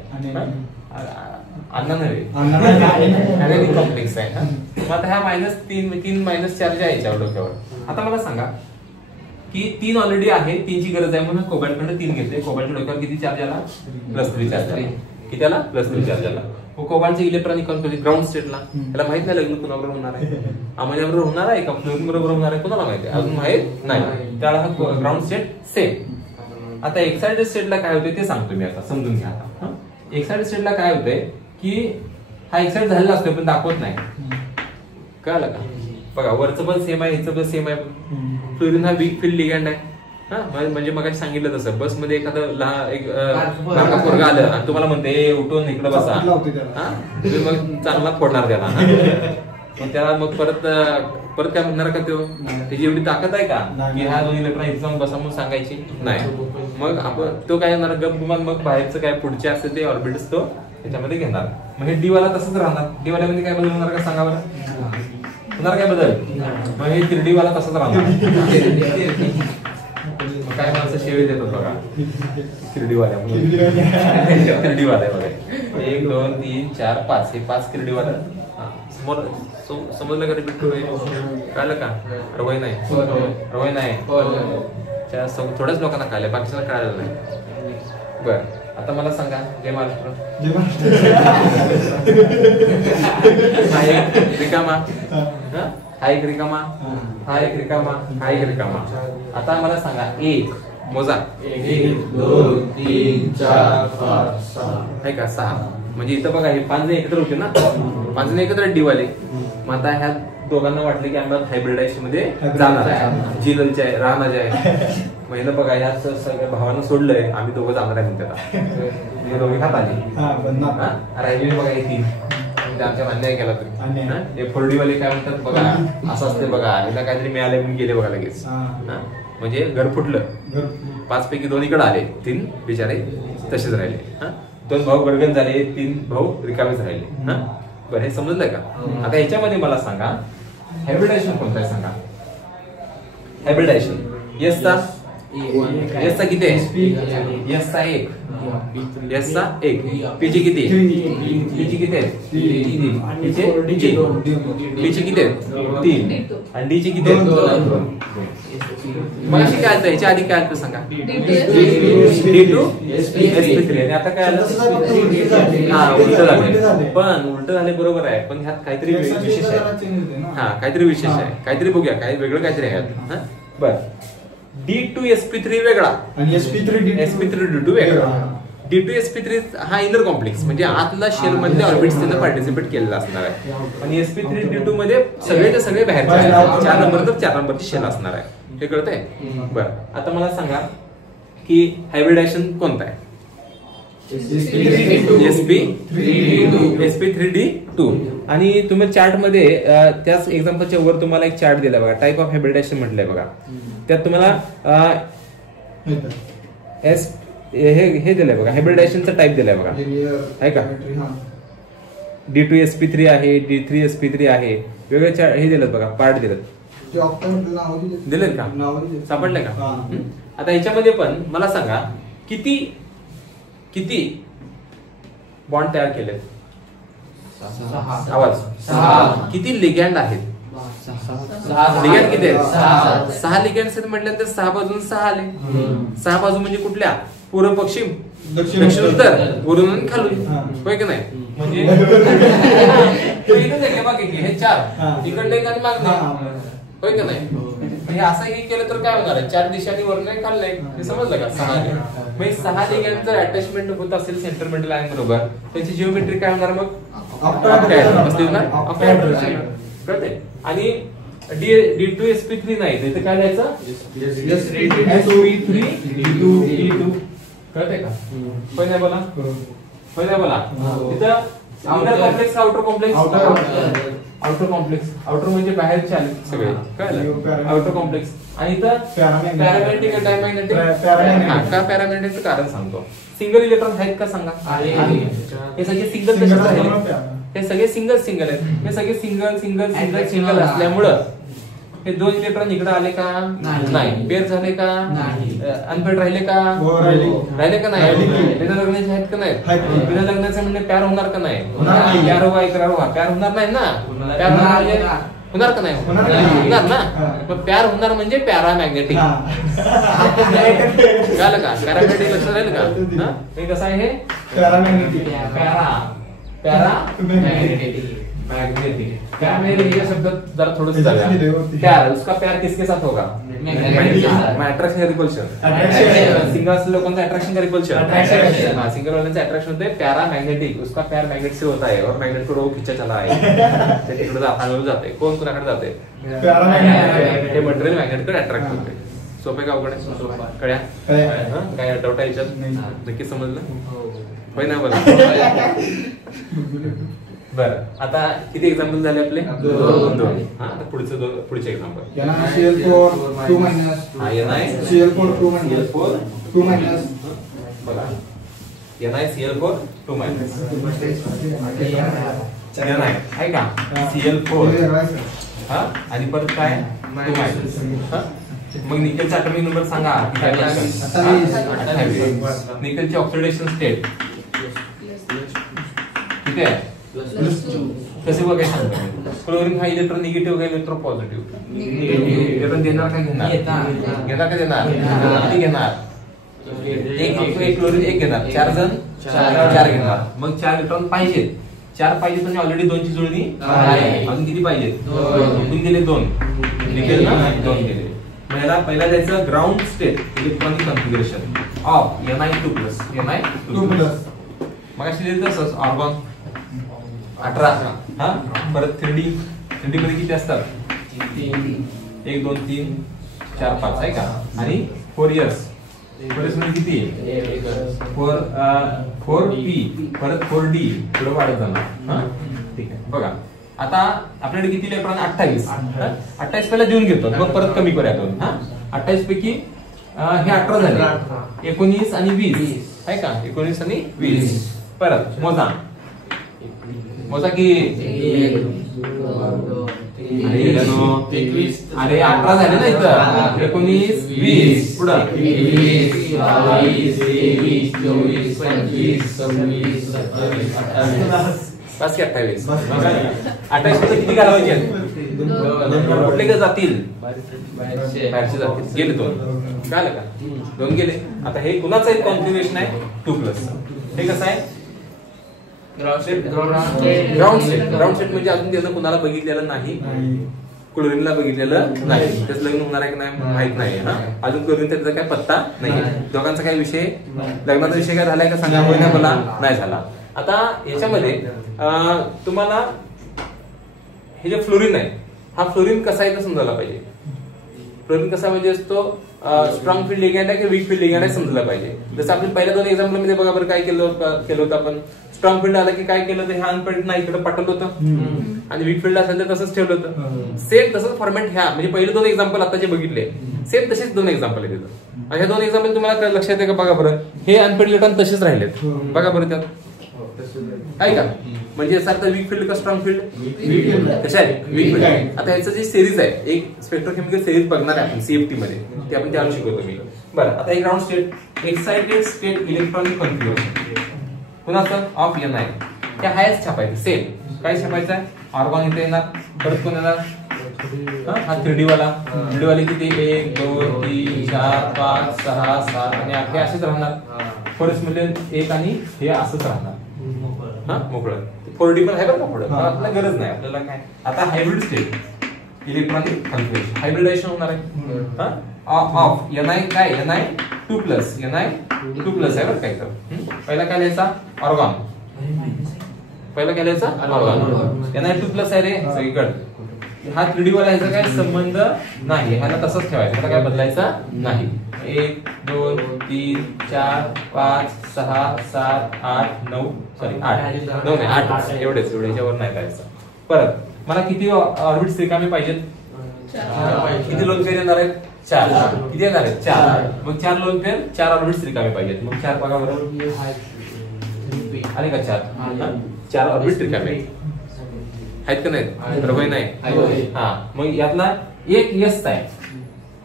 अन्न नव्हे अनायनिक कॉम्प्लेक्स आहे. मग आता हा -3 मायनस चार्ज आहे याच्यावर डोक्यावर. आता मला सांगा की 3 ऑलरेडी आहे, 3 ची गरज आहे म्हणून कोबाल्ट कडे 3 घेतले. कोबाल्टच्या डोक्यावर किती चार्ज आला, +3 चार्ज आला. किती आला, +3 चार्ज आला. कोबाल्टचे इलेक्ट्रॉनिक कॉन्फिगरेशन ग्राउंड स्टेटला, त्याला माहित नाही लग्न कुणाबरोबर होणार आहे, अमोनिया बरोबर होणार आहे का फ्लोरीन बरोबर होणार आहे, कोणाला माहिती आहे, अजून माहित नाही. त्याला हा ग्राउंड स्टेट सेम. आता एक्साइटेड स्टेटला काय होते ते सांगतो मी, आता समजून घ्या. आता एक्साइटेड स्टेटला काय होतंय की हा एक्साइट झालेला असतो पण दाखवत नाही, कळलं का? बघा वरचं पण सेम आहे, ह्याचं पण सेम आहे. फ्लोरीन हा वीक फील्ड लिगँड आहे. म्हणजे मग सांगितलं तसं बस मध्ये एखादं लहान पोरगा आलं आणि तुम्हाला म्हणते उठून इकडे बसा, तुम्ही मग चांगला फोडणार त्याला. मग त्याला मग परत काय म्हणणार का तो, त्याची एवढी ताकद आहे का की ह्या 2 इलेक्ट्रॉन इथे जाऊन बसा म्हणून सांगायची नाही. मग आपण तो काय करणार, गप गुमान मग बाहेरचं काय पुढचे असते ते ऑर्बिट्स तो त्याच्यामध्ये घेणार. मग हे डी वाला तसंच राहणार. डी वाल्यामध्ये काय बदल होणार का सांगा बरं, होणार काय बदल? मग हे 3D वाला तसंच राहणार. काय माणसं शेवे देतात बघा 3D वाल्यामुळे. 3D वाला बघा 1 2 3 4 5 हे 5 3D वाला. समोर समजलं का, रिपीट करूया, कळलं का? रवय नाही, रवय नाही, थोड्याच लोकांना कळलंय, बाकीच्यांना कळालं नाही. बर आता मला सांगा, जय महाराष्ट्र. हा एक रिकामा, हा एक रिकामा, हा एक रिकामा, हा एक रिकामा. आता मला सांगा, 1 मोजा, 1 2 3 4 5 6 आहे का, 6. म्हणजे इथं बघा हे 5 जण एकत्र होते ना, 5 जण एकत्र डिवाले. मग आता ह्या दोघांना वाटलं की आम्हाला हायब्रिडायझेशन मध्ये जाणार आहे, जिललचे आहे, राहणार आहे. महिला बघा ह्या सगळ्या भावानं सोडलंय, आम्ही दोघं जाणार आहे म्हणते. दोघे खात आले राहिलेली बघा हे 3, आमच्या अन्याय केला तुम्ही. हे फोर्डीवाले काय म्हणतात बघा, असं असते बघा, हिला काहीतरी मिळाले म्हणून गेले बघा लगेच. म्हणजे घर फुटलं, 5 पैकी 2 इकडे आले, 3 बिचारे तसेच राहिले. 2 भाऊ गडगड झाले, 3 भाऊ रिकामेच राहिले. बरं हे समजलं का? आता ह्याच्यामध्ये मला सांगा हायब्रिडायझेशन कोणतं आहे सांगा. हायब्रिडायझेशन येसचा एस चा किती आहे? एस चा 1, एस चा 1, पी ची किती? पी ची किती आहे? 3, पी ची किती आहे? 3 आणि डी ची किती आहे? 2. मग अशी काय आलं? याच्या आधी काय आलं सांगा? D2 sp3 आणि आता काय आलं? हा, उलट झाले. पण उलट झाले बरोबर आहे, पण ह्यात काहीतरी विशेष आहे. हा, काहीतरी विशेष आहे, काहीतरी बघूया, काय वेगळं काहीतरी आहे. बर, D2 sp3 वेगळा आणि sp3 D2 वेगळा. D2 sp3 हा इनर कॉम्प्लेक्स म्हणजे आतला शेल मधले ऑर्बिट्स त्याने पार्टिसिपेट केलेला असणार आहे आणि sp3 D2 मध्ये सगळे ते सगळे बाहेरचे आहेत. 4 नंबर तर 4 नंबरची शेल असणार आहे. हे कळतंय? बरं, आता मला सांगा की हायब्रिडायझेशन कोणतं आहे? sp3d2 आणि तुम्ही चार्ट मध्ये त्याच एक्झाम्पलच्या वर तुम्हाला एक चार्ट दिला बघा, टाइप ऑफ हायब्रिडायझेशन म्हटलंय बघा. त्यात तुम्हाला हे दिलंय बघा, हायब्रिडायझेशनचा टाइप दिलाय बघा, आहे का? D2 sp3 आहे, D3 sp3 आहे, वेगळे हे दिलं बघा, पार्ट दिलं दिलेत का? सापडले का? आता याच्यामध्ये पण मला सांगा किती बॉन्ड तयार केले? आवाज 6. किती लिगॅंड आहेत? लिगॅंड किती आहेत? 6 लिगॅंड आहेत म्हटल्यानंतर 6 बाजून 6 आले. 6 बाजू म्हणजे कुठल्या? पूर्व, पश्चिम, दक्षिण, उत्तर, वरून खालून, होय की नाही? म्हणजे हे 4 इकडले आणि मागणे, होय की नाही? हे असं हे केलं तर काय होणार आहे? 4 दिशांनी वरून खाल्लंय, हे समजलं का? 6 म्हणजे 6 लिगॅंड जर अटॅचमेंट होत असेल सेंटर मेटल आयन बरोबर, त्याची जिओमेट्री काय होणार मग? आणि D2 sp3 नाही, इथे काय द्यायचं? sp3d2. कळतंय का? होय नाही बोला, होय नाही बोला. तिथं inner complex, outer complex, outer complex, outer म्हणजे बाहेरचे आले सगळे, कळलं? Outer complex. आणि इथं पॅरामॅग्नेटिक, डायमॅग्नेटिक. का पॅरामॅग्नेटिकचं कारण सांगतो. सिंगल इलेक्ट्रॉन आहेत का सांगा? हे सगळे सिंगल कशाचे आहेत? हे सगळे सिंगल आहेत. हे सगळे सिंगल असल्यामुळं हे 2 इलेक्ट्रॉन इकडे आले का? नाही. पेअर झाले का? अनपेड राहिले का? राहिले का नाही? बिना लग्नाचे आहेत का नाही? बिना लग्नाचे म्हणजे प्यार होणार का नाही? प्यार व्हा, इकरार व्हा. प्यार होणार नाही ना? प्यार होणार का नाही? होणार ना? पण प्यार होणार म्हणजे पॅरामॅग्नेटिक. कळलं का? पॅरामॅग्नेटिक लक्षात राहील का? हे कसं आहे? Paramagnetic, paramagnetic, magnetic. प्यार में ये शब्द जरा थोड़ा सा प्यार, उसका प्यार किसके साथ होगा? अट्रैक्शन का रिपल्शन. सिंगल लोगों का अट्रैक्शन का रिपल्शन. हाँ, सिंगल वाले से अट्रैक्शन होते हैं. प्यारा मैग्नेटिक, उसका प्यार मैग्नेट से होता है और मैग्नेट को खींचा चला है, तिकडे जाते. कोण कुणाकडे जाते? हे मटेरियल मॅग्नेटकडे अट्रॅक्ट होते. सोपे का अवघड आहे? कळ्या? काय डाऊट आहे याच्यात? नक्की समजलं? होय ना बोला. बरं, आता किती एक्झाम्पल झाले आपले? 2. हा, आता पुढचे example. NiCl4 2 minus. NiCl4 2 minus. बघा, NiCl4 2 minus. आहे का? Cl4 हा, आणि परत काय? 2 minus. मग निकेलचा ॲटॉमिक नंबर सांगा. 28. निकेलची ऑक्सिडेशन स्टेट किती आहे? कसे बघायला सांगतो? क्लोरीन हा इलेक्ट्रॉन निगेटिव्ह का इलेक्ट्रॉन पॉझिटिव्ह? इलेक्ट्रॉन देणार का घेणार? घेणार का देणार? किती घेणार? एक क्लोरीन 1 घेणार. 4 जण 4 घेणार. मग 4 इलेक्ट्रॉन पाहिजेत. 4 पाहिजेत म्हणजे ऑलरेडी 2 ची जुळणी आहे. अजून किती पाहिजेत? 2 दिले. 2 निकेल ना? 2 दिले. मला पहिला द्यायचं ground state electronic configuration of Ni2+. मग अशी दिली तसंच ऑर्गॉन 18. हा, परत 3D मध्ये किती असतात? 1 2 3 4 5 आहे का? आणि 4 इयर्स मध्ये किती? 4P परत 4D पुढे वाढत जाणार. हा, ठीक आहे. बघा, आता आपल्याकडे किती इलेक्ट्रॉन? 28. 28 पहिला देऊन घेतो, मग परत कमी करूया. हा, 28 पैकी हे 18 झाले. 19 आणि 20 आहे का? 19 आणि 20. परत मोजा की 1 2 अरे 18 झाले ना इथं. 19 20 पुढं 21 22 23 24 25 26 27 28 बस की 28. 28 मध्ये किती घालवायचे कुठले का जातील बाहेरचे जातील गेले 2 कळलं का 2 गेले. आता हे कुणाचं एक कॉन्फिगरेशन आहे 2+. हे कसं आहे ग्राउंड सेट म्हणजे अजून त्यानं कुणाला बघितलेलं नाही. क्लोरीनला बघितलेलं नाही. त्याचं लग्न होणार आहे की नाही माहित नाही ना अजून. क्लोरीन त्याचा काय पत्ता नाही. दोघांचा काय विषय लग्नाचा विषय काय झालाय का सांगा मला नाही झाला. आता याच्यामध्ये तुम्हाला हे जे फ्लोरीन आहे हा फ्लोरीन कसा आहे समजायला पाहिजे. फ्लोरीन कसा म्हणजे असतो स्ट्रॉंग फील्ड लिगॅंड आहे की वीक फील्ड लिगॅंड आहे समजलं पाहिजे. जसं आपण पहिल्या 2 एक्झाम्पल मध्ये बघा बरं काय केलं होतं आपण. स्ट्रॉंग फील्ड आलं की काय केलं होतं हे अनपेड नाही इकडे पाठवलं होतं आणि वीक फील्ड असेल तर तसंच ठेवलं होतं. सेम तसंच फॉर्मॅट ह्या म्हणजे पहिले 2 एक्झाम्पल आता जे बघितले सेम तसेच 2 एक्झाम्पल आहेत तिथं. आणि ह्या 2 एक्झाम्पल तुम्हाला लक्षात येते का बघा बरं. हे अनपेड इलेक्ट्रॉन तसेच राहिलेत बघा बरं त्यात आहे का. म्हणजे याचा वीक फील्ड का स्ट्रॉंग फील्ड कशा आहे वीक फील्ड. आता ह्याचं जी सिरीज आहे एक स्पेक्ट्रोकेमिकल सिरीज बघणार आहे आपण सीएफटी मध्ये ते आपण त्यावर शिकवतो मी. बरं आता एक ground state excited state electronic configuration कुणाचं ऑफ NI त्या हायच छापायचं सेम. काय छापायचं आहे ऑर्गॉन इथे येणार परत कोण येणार हा 3D वाला. 3D वाले किती 1 2 3 4 5 6 7 आणि 8 हे असेच राहणार. फॉरेस्ट मध्ये 1 आणि हे असंच राहणार हा मोकळं. 4D पण आहे बरं का पुढं आपल्याला गरज नाही. आपल्याला काय आता hybrid state electronic configuration hybridisation होणार आहे ऑफ NI काय NI 2+ NI 2+ आहे बरं काय. तर पहिला काय लिहायचा ऑर्गॉन. पहिला काय लिहायचा ऑर्गॉन. NI 2+ आहे रे सगळीकडे. हा 3D वाला ह्याचा काय संबंध नाही. ह्याला तसंच ठेवायचं ह्याला काय बदलायचा नाही. 1 2 3 4 5 6 7 8 9 सॉरी 8 9 नाही 8 एवढेच एवढ्याच्यावर नाही करायचं. परत मला किती ऑर्बिट्स रिकामे पाहिजेत. किती लोन पेअर येणार आहेत 4. किती येणार आहेत 4. मग 4 लोन पेअर 4 ऑर्बिट्स रिकामे पाहिजेत. मग 4 बघा बरोबर आले का 4 ऑर्बिट रिकामे आहेत का नाही बरोबर नाही. हा मग यातला एक यस आहे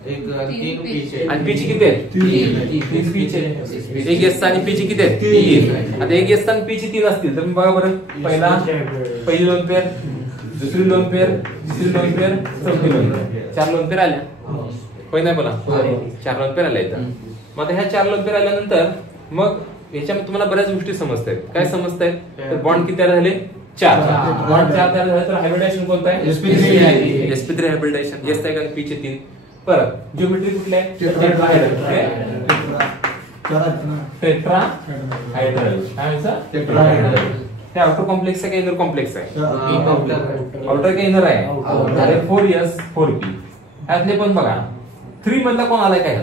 आणि पीची किती आहेत 3. एक यस आणि पीची किती आहेत 3. आता एक यस आणि पीची 3 असतील तर बघा बरं पहिली लोन पेअर दुसरी लोन पेअर तिसरी लोन पेअर चौथी लोन पेअर 4 लोन पेअर आल्या होय नाही बोला 4 लोन पेअर आल्या इथं. मग आता ह्या 4 लोन पेअर आल्यानंतर मग याच्यामध्ये तुम्हाला बऱ्याच गोष्टी समजतायत. काय समजतायत तर बॉन्ड किती झाले 4. बॉन्ड 4 तयार झाले तर हायब्रिडायझेशन कोणतं आहे sp3 हायब्रिडायझेशन येस आहे का पीचे 3. परत जिओमेट्री कुठली आहे टेट्राहायड्रल. काय म्हणतात टेट्राहायड्रल. हे आउटर कॉम्प्लेक्स आहे का इनर कॉम्प्लेक्स आहे आउटर का इनर आहे. अरे 4s 4p यातले पण बघा 3 मधला कोण आलाय काय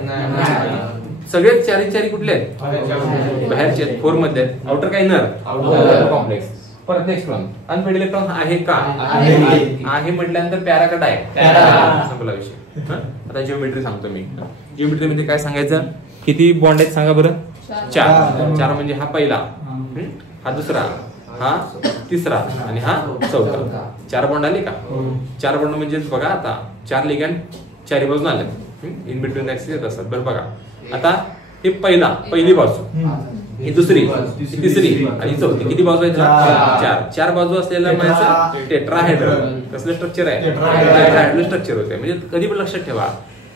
सगळे 4 कुठले आहेत बाहेरचे 4 मध्ये आउटर का इनर आउटर कॉम्प्लेक्स. परत नेक्स्ट वन अनपेड इलेक्ट्रॉन आहे का आहे म्हटल्यानंतर पॅराकट आहे संपला विषय. आता जिओमेट्री सांगतो मी. जिओमेट्री मध्ये काय सांगायचं किती बॉन्ड आहेत सांगा बरं 4 म्हणजे हा पहिला हा दुसरा हा तिसरा आणि हा चौथा. 4 बॉन्ड आले का 4 बॉन्ड म्हणजे बघा आता 4 लिगॅंड 4 बाजून आले इन बिटवीन ऍक्सिस येत असतात. बरं बघा आता हे पहिली बाजू ही दुसरी तिसरी आणि चौथी किती बाजू आहेत 4 बाजू असलेला म्हणायचं टेट्राहायड्रल. कसलं स्ट्रक्चर आहे टेट्राहायड्रल स्ट्रक्चर होते. म्हणजे कधी पण लक्षात ठेवा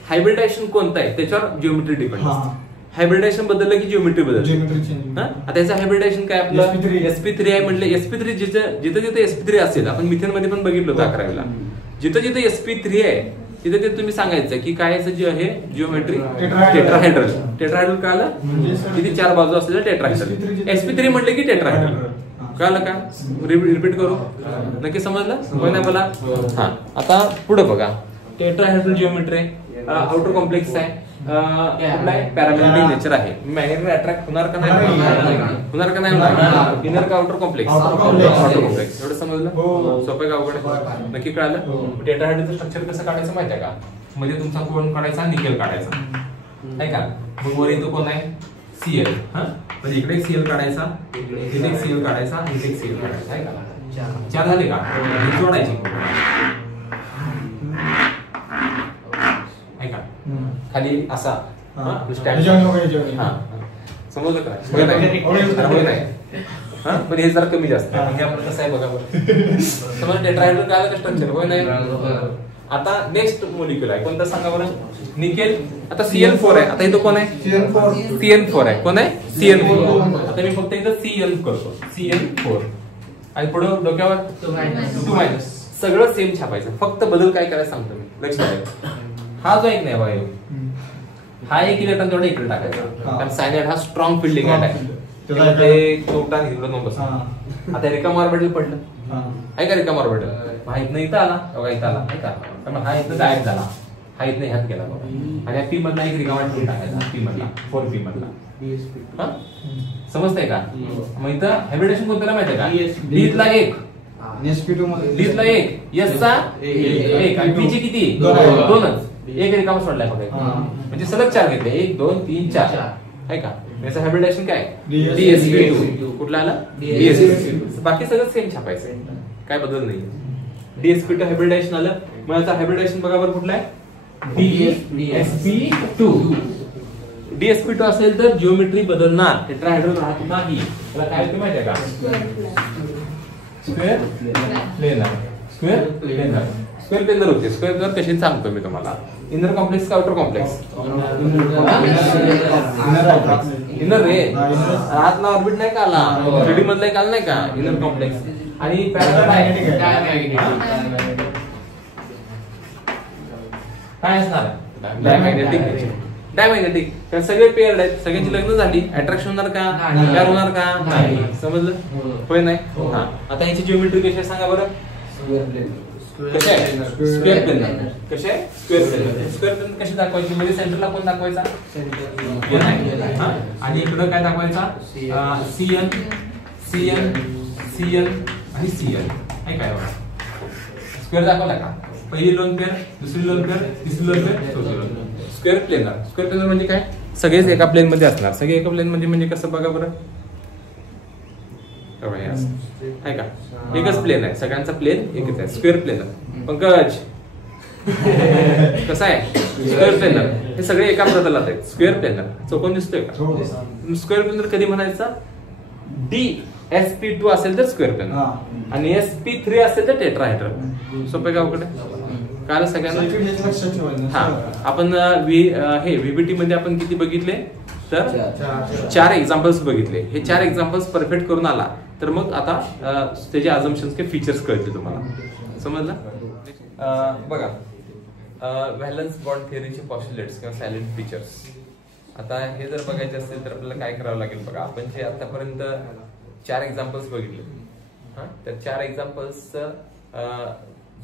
हायब्रिडायझेशन कोणतं आहे त्याच्यावर जिओमेट्री डिपेंड असते. हायब्रिडायझेशन बदललं की जिओमेट्री बदलते. आता याचं हायब्रिडायझेशन काय आपलं sp3 आहे म्हटलं sp3 जिथं sp3 असेल आपण मिथेन मध्ये पण बघितलं होतं 11वीला. जिथं sp3 आहे तिथे ते तुम्ही सांगायचं की काय जे आहे जिओमेट्री टेट्राहायड्रल. टेट्राहायड्रल कळलं किती 4 बाजू असलेलं टेट्राहायड्रल. sp3 म्हटलं की टेट्राहायड्रल. कळलं का रिपीट करू नक्की समजलं कोण नाही मला. हा आता पुढे बघा टेट्राहायड्रल जिओमेट्री आउटर कॉम्प्लेक्स आहे पॅरामॅग्नेटिक नेचर आहे. मॅग्नेटिक अट्रॅक्ट होणार का नाही होणार का नाही इनर का आउटर कॉम्प्लेक्स आउटर कॉम्प्लेक्स. एवढं समजलं सोपं का अवघड नक्की कळालं. टेट्राहायड्रलचं स्ट्रक्चर कसं काढायचं माहिती आहे का मध्ये तुमचा कोण काढायचा निकेल काढायचा आहे का. मग वर येतो कोण आहे Cl. म्हणजे इकडे एक Cl काढायचा इथे एक Cl काढायचा इथे एक Cl काढायचा आहे का. 4 झाले का जोडायचे खाली असा ह्याच्यावर हा समजलं का नाही? हा पण हे जरा कमी जास्त आहे. हे आपण कसं आहे बघा बरं समजा टेट्राहेड्रल काय आलं का स्ट्रक्चर होय नाही. आता नेक्स्ट मोलिक्युल आहे कोणता सांगा बरं. निकेल. आता CN4 आहे. आता इथं कोण आहे CN4 आहे. कोण आहे CN4. आता मी फक्त इथं CN करतो CN4 आणि पुढे डोक्यावर 2 सगळं सेम छापायचं. फक्त बदल काय करायचं सांगतो मी. लक्ष द्या. हा जो एक नाही बघा हा एक इलेक्ट्रॉन तेवढा इकडे टाकायचा कारण सायनाइड हा स्ट्रॉंग फिल्डिंग आहे. तोटा इकडे नको. आता रिकाम ऑर्बिटल पडलं आहे का रिकाम ऑर्बिटल. हा इथनं इथं आला बघा इथं आला आहे का. त्यामुळे हा इथं गायब झाला. हा इथनं ह्यात गेला बघा आणि P मधला एक रिकामा ठेवून टाकायचा P मधला 4P मधला. समजतंय का. मग इथं हॅबिटेशन कोणत्याला माहितीये का. डीतला 1 डीतला 1 एसचा 1 आणि P ची किती 2च. एक रिकामा सोडलाय बघा म्हणजे सलग 4 घेतले 1 2 3 4 आहे का. याचं हॅबिटेशन काय DsP2 कुठला आला DsP2. बाकी सगळं सेम छापायचं काय बदल नाही. DsP2 हॅबिटेशन आलं. मग याचा हॅबिटेशन बघा बरं कुठला आहे DsP2. DsP2 असेल तर जिओमेट्री बदलणार टेट्राहेड्रल राहत नाही. त्याला काय होतं माहितीये का square planar. Square planar square planar होते. स्क्वेअर प्लेनर कशी सांगतो मी तुम्हाला. इनर कॉम्प्लेक्स का आउटर कॉम्प्लेक्स. इनर रे आतला ऑर्बिट नाही का आला 3D मधला एक आला नाही का इनर कॉम्प्लेक्स. आणि पॅरॅलाल काय असणार डायमॅग्नेटिक. डायमॅग्नेटिक कारण सगळे पेअर्ड आहेत. सगळ्यांची लग्न झाली. अट्रॅक्शन होणार का प्यार होणार का समजलं होय नाही. हा आता यांची जिओमेट्री कशी आहे सांगा बरं. कशी आहे स्क्वेअर प्लेनर. कशी आहे स्क्वेअर प्लेनर. स्क्वेअर प्लेनर कशी दाखवायची म्हणजे सेंटरला कोण दाखवायचा आणि इकडं काय दाखवायचा CN CN CN आणि CN आहे काय बघा. स्क्वेअर दाखवला का. पहिली लोन पेअर दुसरी लोन पेअर तिसरी लोन पेअर चौथी lone pair. Square planar. Square planar म्हणजे काय सगळेच एका प्लेन मध्ये असणार. सगळे एका प्लेन म्हणजे कसं बघा बरं आहे का. एकच प्लेन आहे सगळ्यांचा प्लेन एकच आहे स्क्वेअर प्लेनर. पंकज कसं आहे स्क्वेअर प्लेनर हे सगळे एका प्रतलात आहेत. स्क्वेअर प्लेनर चौकोन दिसतोय का. स्क्वेअर प्लेनर कधी म्हणायचा DsP2 असेल तर स्क्वेअर प्लेनर आणि sp3 असेल तर टेट्राहेड्रल. सोपं का अवघड काल सगळ्यांना. हा आपण हे VBT मध्ये आपण किती बघितले तर 4 एक्झाम्पल्स बघितले. हे 4 एक्झाम्पल्स परफेक्ट करून आला तर मग आता त्याचे अझम्पशन्स किंवा फीचर्स कळतील तुम्हाला. समजलं बघा. व्हॅलन्स बॉन्ड थिअरीचे पॉस्ट्युलेट्स किंवा सायलेंट फीचर्स. आता हे जर बघायचे असतील तर आपल्याला काय करावं लागेल बघा. आपण जे आतापर्यंत 4 एक्झाम्पल्स बघितले तर 4 एक्झाम्पल्स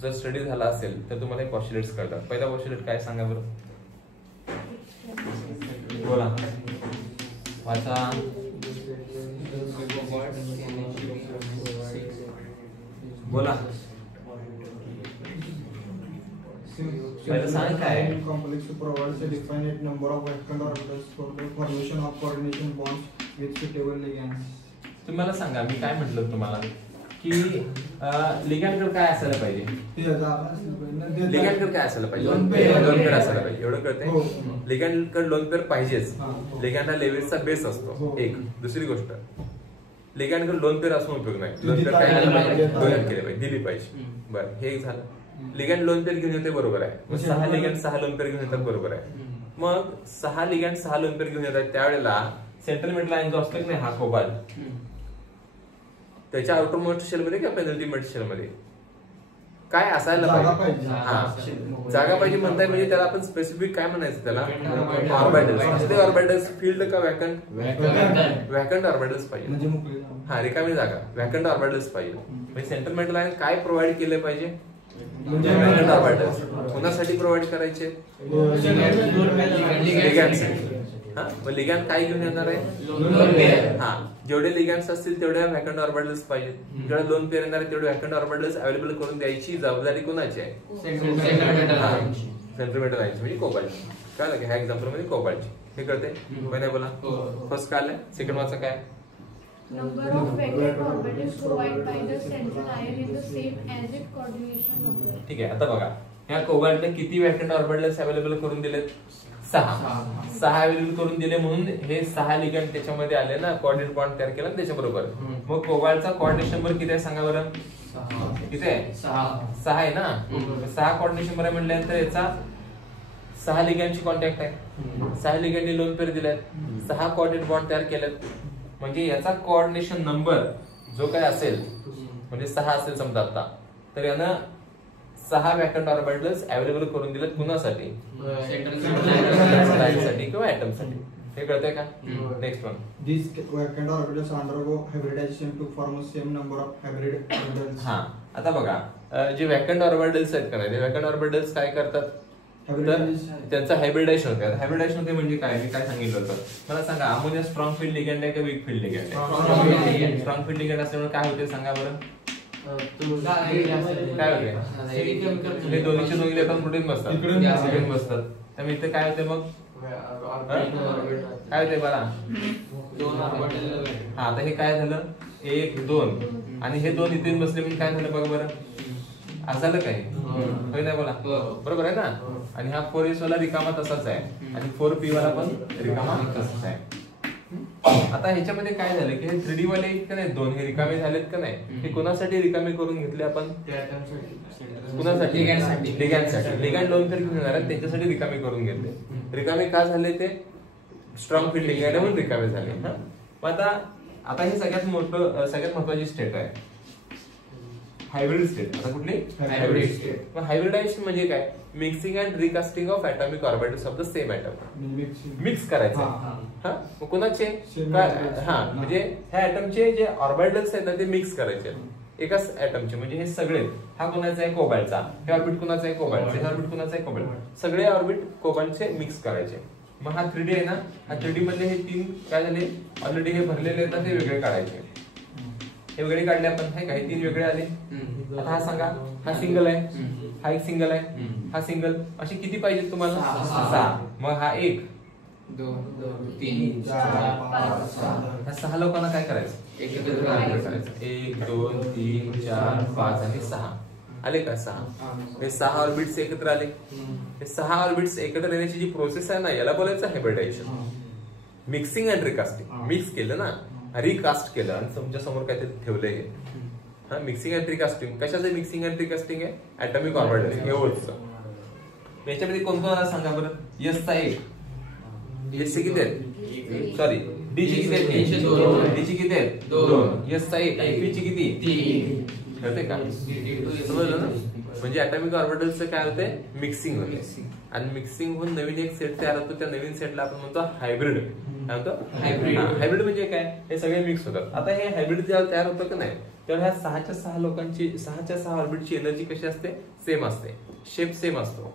जर स्टडी झाला असेल तर तुम्हाला पॉस्ट्युलेट्स कळतात. पहिला पॉस्ट्युलेट काय सांगा बरं बोला वाचा. बोला पहिलं सांग काय. Complex provides a definite number of vector orbitals for the formation of coordination bonds with suitable ligands. तुम्हाला सांगा मी काय म्हटलं तुम्हाला की लिगॅंड काय असायला पाहिजे. लिगॅंड काय असायला पाहिजे लोन पेअर असायला पाहिजे. एवढं कळतंय. लिगॅंड कडे लोन पेअर पाहिजेच. लिगॅंड हा लेव्हिसचा बेस असतो एक. दुसरी गोष्ट लिगॅंड कडे लोन पेअर असून उपयोग नाही. लोन पेअर काय डोनेट केले पाहिजे दिली पाहिजे. बरं हे एक झालं. लिगॅंड लोन पेअर घेऊन येते बरोबर आहे. मग 6 लिगॅंड 6 लोन पेअर घेऊन येतात बरोबर आहे. मग 6 लिगॅंड 6 लोन पेअर घेऊन येतात त्यावेळेला सेंट्रल मिड लाईन जो असतो की नाही हा कोबाल्ट त्याच्या आउटर मोस्ट शेल मध्ये किंवा पेनल्टीमेट शेल मध्ये काय असायला पाहिजे. हा जागा पाहिजे म्हणताय म्हणजे त्याला आपण स्पेसिफिक काय म्हणायचं त्याला ऑर्बिटल्स. ते ऑर्बिटल्स फील्ड का वॅकंट वॅकंट ऑर्बिटल्स पाहिजे. हा रिकामी जागा वॅकंट ऑर्बिटल्स पाहिजे. म्हणजे सेंट्रल मिड लाईन काय प्रोव्हाइड केलं पाहिजे वॅकंट ऑर्बिटल्स. कोणासाठी प्रोव्हाइड करायचे लिगॅंडसाठी. हा मग लिगॅंड काय घेऊन येणार आहे. हा जेवढे लिगॅंड्स असतील तेवढ्या व्हॅकंट ऑर्बिटल्स पाहिजेत. जेवढे लोन पेअर येणार आहे तेवढे व्हॅकंट ऑर्बिटल्स अवेलेबल करून द्यायची जबाबदारी कोणाची आहे सेंट्रल मेटल लाईन्स म्हणजे कोबाल्ट. कळलं की ह्या एक्झाम्पल मध्ये कोबाल्टची हे कळते नाही बोला. फर्स्ट काय आलंय. सेकंड वाचा काय Number of vacant orbitals provided by the central ion is the same as its coordination number. ठीक आहे. आता बघा ह्या कोबाल्टने किती व्हॅकंट ऑर्बिटल्स अवेलेबल करून दिलेत 6 अवेलेबल करून दिले म्हणून हे 6 लिगंड त्याच्यामध्ये आले ना, कोऑर्डिनेट बॉन्ड तयार केला त्याच्याबरोबर. मग कोबाल्टचा कोऑर्डिनेशन नंबर किती आहे सांगा बरं? किती आहे? 6 आहे ना. 6 कोऑर्डिनेशन नंबर आहे म्हटल्यानंतर याचा 6 लिगंडची कॉन्टॅक्ट आहे. 6 लिगंडनी लोन पेअर दिल्यात, 6 कोऑर्डिनेट बॉन्ड तयार केलेत. म्हणजे याचा कोऑर्डिनेशन नंबर जो काय असेल, म्हणजे 6 असेल समजा आता, तर यानं 6 वॅकंट ऑर्बिटल्स अवेलेबल करून दिलेत कुणासाठी? साठी किंवा ऍटमसाठी. हे कळतंय का? Next one. These vacant orbitals undergo hybridization to form a same number of hybrid orbitals. हा, आता बघा जे वॅकंट ऑर्बिटल्स आहेत का नाही, वॅकंट ऑर्बिटल्स काय करतात? तर त्यांचं हायब्रिडायझेशन होतं. हायब्रिडायझेशन होते म्हणजे काय? मी काय सांगितलं होतं मला सांगा. अमोनिया स्ट्रॉंग फील्ड लिगंड आहे का वीक फील्ड लिगंड आहे? स्ट्रॉंग फील्ड लिगंड असल्यामुळे काय होते सांगा बरं? काय होते? हे दोन्हीचे दोन्ही इलेक्ट्रॉन प्रोटीन बसतात, प्रोटीन बसतात. त्यामुळे इथे काय होते? मग काय होते बघा? हा, आता हे काय झालं? 1 2 आणि हे 2 इथे बसले म्हणजे काय झालं बघा बरं? असं झालं काय? होय नाही बोला, बरोबर आहे ना. आणि हा 4s वाला रिकामा तसाच आहे आणि 4p वाला पण रिकामा तसाच आहे. आता ह्याच्यामध्ये काय झालं की हे 3D वाले का नाही, 2 हे रिकामे झालेत का नाही, हे कोणासाठी रिकामे करून घेतले आपण? कुणासाठी? लिगँडसाठी. लिगँड लोन पेअर घेऊन येणार आहेत त्यांच्यासाठी रिकामे करून घेतले. रिकामे का झाले? ते स्ट्रॉंग फील्ड लिगँड म्हणून रिकामे झाले. मग आता हे सगळ्यात महत्वाची स्टेट आहे, हायब्रिड स्टेट. आता कुठली? Hybrid state. मग हायब्रिडायझेशन म्हणजे काय? Mixing and recasting of atomic orbitals of the same atom. Mix करायचं. हा, मग कोणाचे? हा, म्हणजे ह्या ॲटमचे जे ऑर्बिटल्स आहेत ना ते मिक्स करायचे एकाच ॲटमचे. म्हणजे हे सगळे, हा कोणाचा आहे? कोबाल्टचा. हे ऑर्बिट कोणाचा आहे? कोबाल्टचा. हे ऑर्बिट कोणाचा आहे? कोबाल्ट. सगळे ऑर्बिट कोबाल्टचे मिक्स करायचे. मग हा 3D आहे ना, हा 3D मधले हे 3 काय झाले? ऑलरेडी हे भरलेले आहेत ना, ते वेगळे काढायचे. हे वेगळे काढले आपण, हे काही 3 वेगळे आले. आता हा सांगा, हा सिंगल आहे, हा एक सिंगल आहे, हा सिंगल. असे किती पाहिजे तुम्हाला? 6. मग हा 1 2 3 4 5 6. ह्या 6 लोकांना काय करायचं? एकत्र करायचं. 1 2 3 4 5 आणि 6 आले का? 6. हे 6 ऑर्बिट्स एकत्र आले. हे 6 ऑर्बिट्स एकत्र येण्याची जी प्रोसेस आहे ना, याला बोलायचं hybridization. Mixing and recasting. Mix केलं ना, रिकास्ट केलं आणि तुमच्या समोर काहीतरी ठेवलंय. हा, मिक्सिंग अँड रिकास्टिंग. कशाचं मिक्सिंग अँड रिकास्टिंग आहे? ॲटॉमिक ऑर्बिटल एवढंच. याच्यामध्ये कोणतं सांगा बरं? एसचा 1, एसचे किती आहेत? सॉरी, डीची किती आहेत? डीची किती आहेत? 2. एसचा 1, पीची किती? 3. कळते का? समजलं ना? म्हणजे ॲटॉमिक ऑर्बिटल्सचं काय होतंय? मिक्सिंग होते. आणि मिक्सिंग होऊन नवीन एक सेट तयार होतो. त्या नवीन सेटला आपण म्हणतो हायब्रिड. काय म्हणतो? हायब्रिड. हायब्रिड म्हणजे काय? हे सगळे मिक्स होतात. आता हे हायब्रिड जेव्हा तयार होतं का नाही, तेव्हा ह्या 6च्या 6 लोकांची, 6च्या 6 ऑर्बिटची एनर्जी कशी असते? सेम असते, शेप सेम असतो.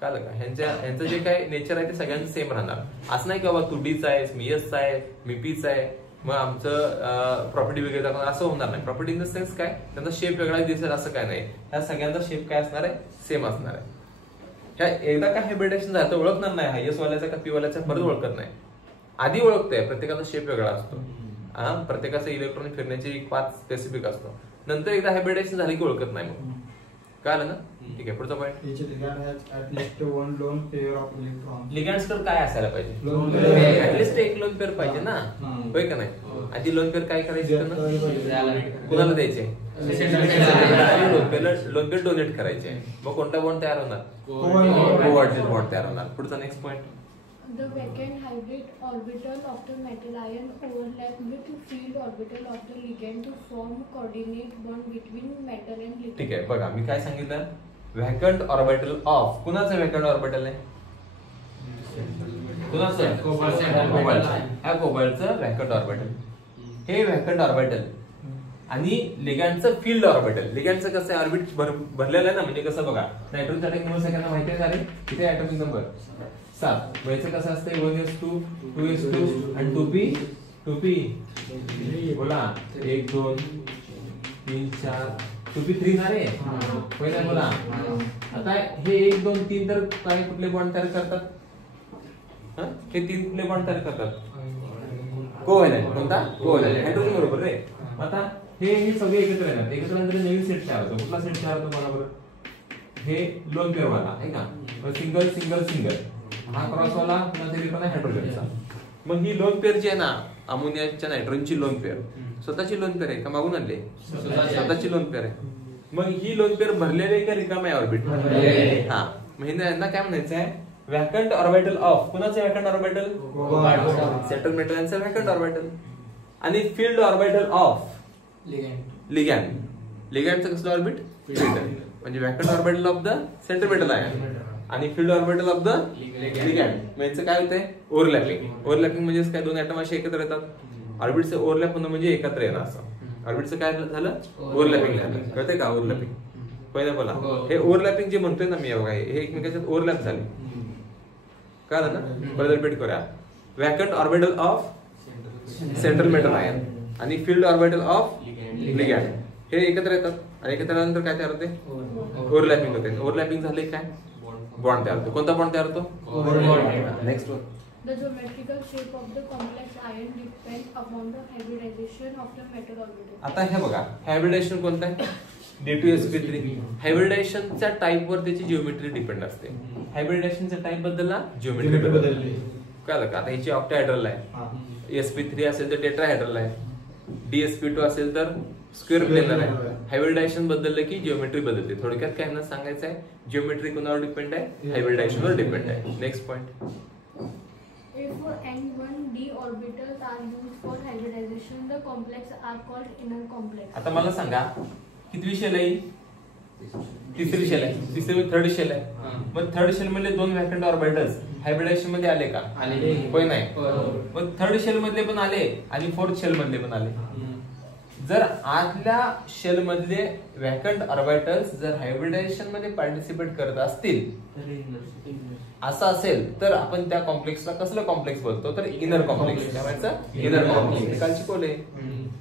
कळलं का? ह्यांचं जे काय नेचर आहे ते सगळ्यांचं सेम राहणार. असं नाही की बाबा तू डीचा आहेस, मी एसचा आहे, मी पीचा आहे, मग आमचं प्रॉपर्टी वेगळी दाखवणार, असं होणार नाही. प्रॉपर्टी इन द सेन्स काय? त्यांचा शेप वेगळा दिसेल असं काय नाही. ह्या सगळ्यांचा शेप काय असणार आहे? सेम असणार आहे. ह्या एकदा का हायब्रिडेशन झालं तर ओळखणार नाही, हा एस वाल्याचा का पी वाल्याचा परत ओळखत नाही. आधी ओळखतंय, प्रत्येकाचा शेप वेगळा असतो. प्रत्येकाचा इलेक्ट्रॉन फिरण्याची एक पाथ स्पेसिफिक असतो. नंतर एकदा हायब्रिडेशन झालं की ओळखत नाही. मग कळलं ना? ठीक आहे, पुढचा पॉईंट. लिगँड्स तर काय असायला पाहिजे? ऍटलिस्ट एक लोन पेअर पाहिजे ना, होय का नाही? आधी लोन पेअर काय करायचे? कुणाला द्यायचे? लोन पेअर डोनेट करायचे. मग कोणता बॉन्ड तयार होणार? कोऑर्डिनेट बॉन्ड तयार होणार. पुढचा next point. The vacant hybrid orbital of the metal ion overlap with field orbital of the ligand to form coordinate bond between metal and ligand. ठीक आहे, बघा मी काय सांगितलं? Vacant orbital of. कुणाचं व्हॅकंट ऑर्बिटल आहे? कुणाचं? कोबाल्टचं. हा कोबाल्टचं व्हॅकंट ऑर्बिटल. हे व्हॅकंट ऑर्बिटल आणि लिगँडचं फील्ड ऑर्बिटल. लिगँडचं कसं आहे? ऑर्बिट भरलेलं आहे ना, म्हणजे कसं बघा, नायट्रोजन ॲटॉमिक नंबर सगळ्यांना माहिती आहे का रे? किती ॲटॉमिक नंबर? 7. व्हायचं कसं असतंय? 1s2 2s2 आणि 2p बोला 1 2 3 4 2p3 ना रे? होय ना? बोला. आता हे 1 2 3 तर काय कुठले बॉन्ड तयार करतात? हे 3 कुठले बॉन्ड तयार करतात? कोव्हॅलेंट. कोणता? कोव्हॅलेंट. हायड्रोजन बरोबर रे. आता हे सगळे एकत्र येणार. एकत्र नंतर नवीन सेट तयार होतो. कुठला सेट तयार होतो बरोबर? हे लोन पेअर वाला आहे का? Single single single. हा क्रॉसवाला कोणाचा इलेक्ट्रॉन आहे हायड्रोजनचा. मग ही लोन पेअर जी आहे ना अमोनियाच्या नायट्रोजनची लोन पेअर स्वतःची लोन पेअर आहे का मागून आणले स्वतःची लोन पेअर आहे. मग ही लोन पेअर भरलेली आहे का रिकाम आहे ऑर्बिट. हा मग यांना काय म्हणायचं आहे व्हॅकंट ऑर्बिटल ऑफ कुणाचं व्हॅकंट ऑर्बिटल सेंट्रल मेटलचं व्हॅकंट ऑर्बिटल आणि फील्ड ऑर्बिटल ऑफ लिगॅंडचं कसलं ऑर्बिट म्हणजे vacant orbital of the central metal आहे आणि filled orbital of the ligand. म्हणजे काय होतंय ओव्हरलॅपिंग म्हणजे काय दोन ऍटम असे एकत्र येतात ऑर्बिटचं ओव्हरलॅप होणं म्हणजे एकत्र येणं असं. ऑर्बिटचं काय झालं ओव्हरलॅपिंग झालं कळतंय का ओव्हरलॅपिंग पहिलं बोला हे ओव्हरलॅपिंग जे म्हणतोय ना मी बघा हे एकमेकांच्यात ओव्हरलॅप झाले कळलं ना. परत रिपीट करूया vacant orbital of central metal ion आणि फील्ड ऑर्बिटल ऑफ लिगॅंड हे एकत्र येतात आणि एकत्र आल्यानंतर काय तयार होते ओव्हरलॅपिंग होते. ओव्हरलॅपिंग झाले काय बॉन्ड तयार होतो. कोणता बॉन्ड तयार होतो next one. The geometrical shape of the complex ion depends upon the hybridization of the metal orbital. आता हे बघा हायब्रिडेशन कोणतं आहे D2sp3. हायब्रिडेशनच्या टाइप वर त्याची जिओमेट्री डिपेंड असते. हायब्रिडेशनच्या टाइप बद्दलला जिओमेट्री बदलली कळलं का. आता ह्याची ऑक्टाहेड्रल आहे sp3 असेल तर टेट्राहेड्रल आहे dsp2 असेल तर स्क्वेअर प्लेनर आहे. हायब्रिडायशन बदललं की जिओमेट्री बदलते. थोडक्यात काय ना सांगायचं आहे जिओमेट्री कोणावर डिपेंड आहे हायब्रिडायशनवर डिपेंड आहे. Next point. If n1d orbitals are used for hybridization, the complex are called inner complex. आता मला सांगा कितवी शेल आहे तिसरी शेल आहे तिसरी थर्ड शेल आहे. मग थर्ड शेल मध्ये दोन व्हॅकंट ऑर्बिटल्स हायब्रिडायशन मध्ये आले का होय नाही. मग थर्ड शेल मधले पण आले आणि फोर्थ शेल मधले पण आले. जर आतल्या शेल मधले व्हॅकंट ऑर्बिटल्स जर हायब्रिडायशन मध्ये पार्टिसिपेट करत असतील असं असेल तर आपण त्या कॉम्प्लेक्सला कसलं कॉम्प्लेक्स बोलतो तर इनर कॉम्प्लेक्स. काय म्हणायचं इनर कॉम्प्लेक्स. काल शिकवले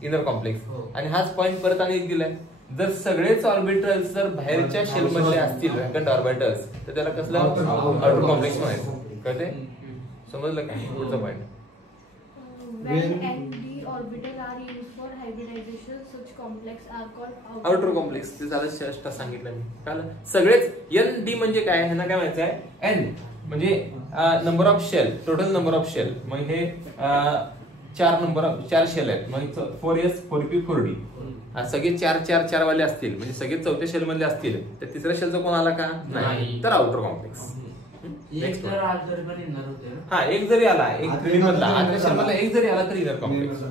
इनर कॉम्प्लेक्स. आणि हाच पॉइंट परत आणि दिलाय जर सगळेच ऑर्बिटल्स जर बाहेरच्या शेल मधले असतील व्हॅकंट ऑर्बिटल्स तर त्याला कसलं आउटर कॉम्प्लेक्स म्हणायचं कळते समजलं काय. पुढचा point. When n d orbitals are used for hybridization, such complex are called outer complex. ते झालं शेष्ट सांगितलं मी काल. सगळेच एन डी म्हणजे काय ह्यांना काय म्हणायचं आहे एन म्हणजे number of shell total number of shell. मग हे चार शेल आहेत मग 4s 4p 4d सगळे चार वाले असतील म्हणजे सगळे चौथ्या शेल मधले असतील तर तिसऱ्या शेलचा कोण आला का नाही तर आउटर कॉम्प्लेक्स. हा एक जरी आला एक 3D मधला आतल्या शेल मधला एक जरी आला तर इनर कॉम्प्लेक्स.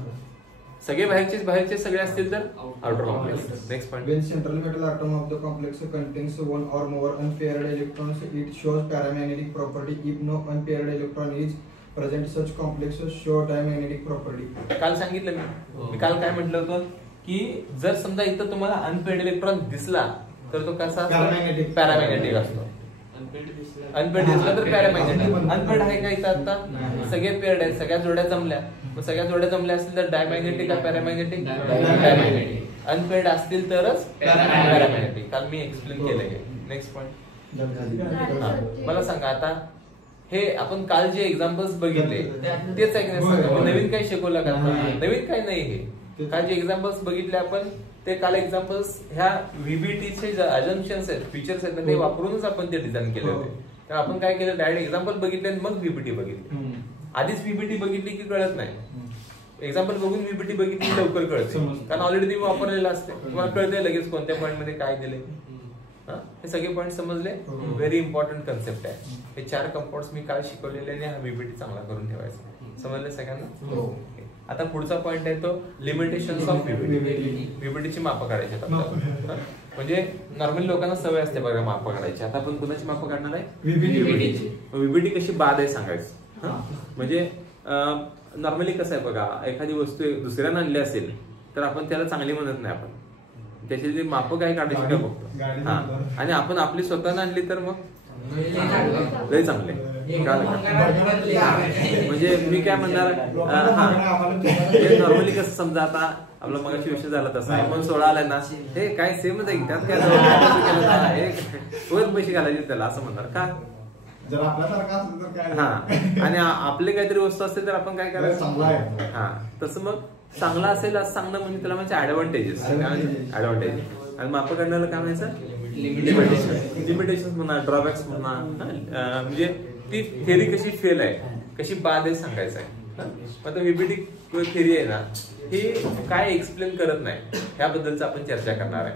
सगळे बाहेरचे सगळे असतील तर outer complex. Next point. When central metal atom of the complex contains one or more unpaired electrons, it shows paramagnetic property. If no unpaired electron is present, such complexes show diamagnetic property. काल सांगितलं मी काल काय म्हटलं होतं की जर समजा इथं तुम्हाला अनपेड इलेक्ट्रॉन दिसला तर तो कसा पॅरामॅग्नेटिक असतो. अनपेड दिसला तर पॅरामॅग्नेटिक. अनपेड आहे का इथं आता सगळे पेड आहेत सगळ्या जोड्या जमल्या मग सगळ्या जोड्या जमल्या असतील तर डायमॅग्नेटिक का पॅरामॅग्नेटिक डायमॅग्नेटिक. अनपेड असतील तरच पॅरामॅग्नेटिक. काल मी एक्सप्लेन केलंय. Next point. मला सांगा आता हे आपण काल जे एक्झाम्पल्स बघितले तेच ऐकण्यास नवीन काही शिकवलं का नवीन काही नाही. हे काल जे एक्झाम्पल्स बघितले आपण ते काल एक्झाम्पल्स ह्या व्हीबीटीचे अजम्पशन्स आहेत फीचर्स आहेत ते वापरूनच आपण ते डिझाईन केले होते. तर आपण काय केलं डायरेक्ट एक्झाम्पल बघितले आणि मग व्हीबीटी बघितली. आधीच व्हीबीटी बघितली की कळत नाही. एक्झाम्पल बघून व्हीबीटी बघितली की लवकर कळते कारण ऑलरेडी तुम्ही वापरलेलं असते तुम्हाला कळते लगेच कोणत्या पॉईंट मध्ये काय दिले. हे सगळे पॉईंट समजले. व्हेरी इम्पॉर्टंट कन्सेप्ट आहे. हे 4 कंपाऊंड्स मी काल शिकवलेले आणि हा व्हीबीटी चांगला करून ठेवायचा. समजले सगळ्यांना. आता पुढचा पॉइंट आहे तो लिमिटेशन्स ऑफ व्हीबीटी. व्हीबीटीची मापं काढायची आपल्याला. म्हणजे नॉर्मली लोकांना सवय असते बघा मापं काढायची. आता आपण कुणाची मापं काढणार आहे व्हीबीटीची. व्हीबीटी कशी बाद आहे सांगायचं. म्हणजे नॉर्मली कसं आहे बघा एखादी वस्तू दुसऱ्यानं आणली असेल तर आपण त्याला चांगली म्हणत नाही. आपण त्याची जी मापं काय काढायची का बघतो. हा आणि आपण आपली स्वतःनं आणली तर मग लय चांगले. म्हणजे मी काय म्हणणार नॉर्मली कसं समजा आता आपला मगाशी विषय झाला तसा iPhone 16 आलाय ना हे काय सेमच आहे त्यात काय पैसे घालायचे त्याला असं म्हणणार का हा. आणि आपले काहीतरी वस्तू असते तर आपण काय करायचं हा तसं मग चांगला असेल असं सांगणं म्हणजे त्याला म्हणजे ऍडव्हान्टेजेस. आणि मापं काढण्याला काय म्हणायचं लिमिटेशन म्हणा ड्रॉबॅक्स म्हणा. म्हणजे ती थेरी कशी फेल आहे, कशी बाद आहे सांगायचं आहे. आता व्हीबीटी थेरी आहे ना, ही काय एक्सप्लेन करत नाही ह्याबद्दलच आपण चर्चा करणार आहे.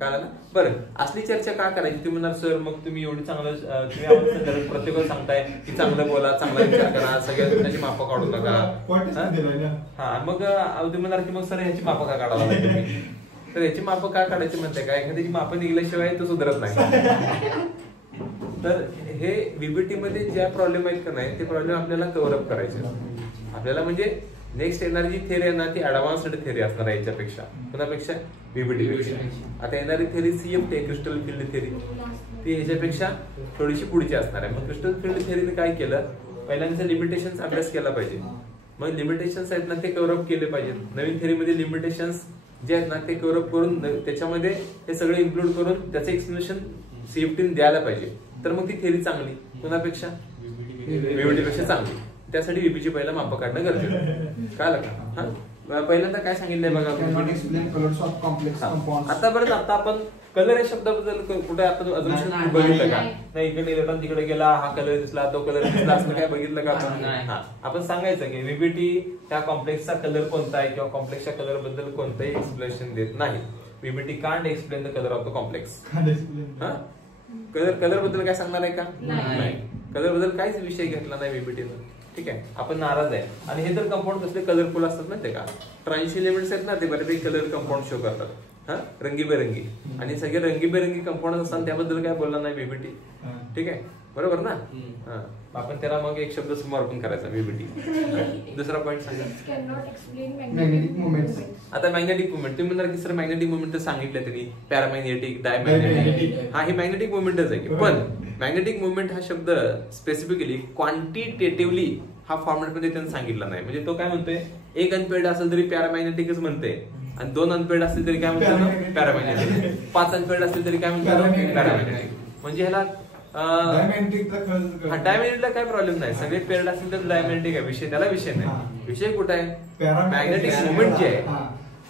कळलं ना? बरं, असली चर्चा का करायची? तुम्ही म्हणणार सर मग तुम्ही एवढी चांगलं तुम्ही आम्हाला प्रत्येकाला सांगताय की चांगलं बोला, चांगला विचार करा, सगळ्या त्याची मापं काढू नका. हा, मग तुम्ही म्हणणार की मग सर ह्याची मापं का काढायला लागली तुम्ही? तर याची मापं का काढायची म्हणते का? एखाद्याची मापं निघल्याशिवाय तो सुधारत नाही. तर हे व्हीबीटी मध्ये ज्या प्रॉब्लेम आहेत का नाही, ते प्रॉब्लेम आपल्याला कव्हर अप करायचे. आपल्याला म्हणजे नेक्स्ट येणारी जी थेरी आहे ना, ती ऍडव्हान्स्ड थेरी असणार आहे याच्यापेक्षा. कोणापेक्षा? व्हीबीटी पेक्षा. आता येणारी थेरी CFT आहे, क्रिस्टल फील्ड थेरी, ती ह्याच्यापेक्षा थोडीशी पुढची असणार आहे. मग क्रिस्टल फील्ड थेरीने काय केलं, पहिल्यांदा लिमिटेशन्स अभ्यास केला पाहिजे. मग लिमिटेशन्स आहेत ना, ते कव्हर अप केले पाहिजेत. नवीन थेरीमध्ये लिमिटेशन्स जे आहेत ना, ते कव्हर अप करून त्याच्यामध्ये हे सगळे इन्क्लूड करून त्याचं एक्सप्लेनेशन CFT द्यायला पाहिजे. तर मग ती थेरी चांगली. कोणापेक्षा? व्हीबीटी पेक्षा चांगली. त्यासाठी व्हीबीची पहिला माप काढणं गरजेचं आहे. कळलं का? हा, पहिल्यांदा काय सांगितलंय बघा, आतापर्यंत आता आपण कलर या शब्दाबद्दल कुठे आपण अजून बघितलं का? नाही, इकडे इलेक्ट्रॉन तिकडे गेला, हा कलर दिसला, तो कलर दिसला, असं काय बघितलं का आपण? हा, आपण सांगायचं की व्हीबीटी त्या कॉम्प्लेक्सचा कलर कोणता आहे किंवा कॉम्प्लेक्सच्या कलर बद्दल कोणतंही एक्सप्लेनेशन देत नाही. VBT can't explain the colour of the complex. हा, कलर बद्दल काय सांगणार आहे का? नाही. कलर बद्दल काहीच विषय घेतला नाही व्हीबीटीनं. ठीक आहे, आपण नाराज आहे. आणि हे तर कंपाऊंड कसले कलरफुल असतात ना, ते का ट्रान्सी एलिमेंट्स आहेत ना, ते बऱ्यापैकी कलर कंपाऊंड शो करतात. हा, रंगीबेरंगी. आणि सगळे रंगीबेरंगी कंपाऊंड असतात, त्याबद्दल काय बोलला नाही व्हीबीटी. ठीक आहे, बरोबर ना? हा, आपण त्याला मग एक शब्द समर्पण करायचा व्हीबीटी. दुसरा पॉईंट सांगा. आता मॅग्नेटिक मुवमेंट तुम्ही म्हणणार की सर मॅग्नेटिक मुवमेंट तर सांगितलं त्यांनी, पॅरामॅग्नेटिक, डायमॅग्नेटिक. हा, ही मॅग्नेटिक मुवमेंटच आहे की, पण मॅग्नेटिक मुवमेंट हा शब्द स्पेसिफिकली क्वांटिटेटिव्हली हा फॉर्मॅट मध्ये त्यांनी सांगितला नाही. म्हणजे तो काय म्हणतोय, एक अनपेड असेल तरी पॅरामॅग्नेटिकच म्हणते, आणि 2 अनपेड असतील तरी काय म्हणतो, पॅरामॅग्नेटिक. 5 अनपेड असतील तरी काय म्हणतो, पॅरामॅग्नेटिक. म्हणजे ह्याला डायमॅग्नेटिकला काय प्रॉब्लेम नाही, सगळे पेअर्ड असतील तर डायमॅग्नेटिक आहे विषय, त्याला विषय नाही. विषय कुठे आहे, मॅग्नेटिक मुवमेंट जी आहे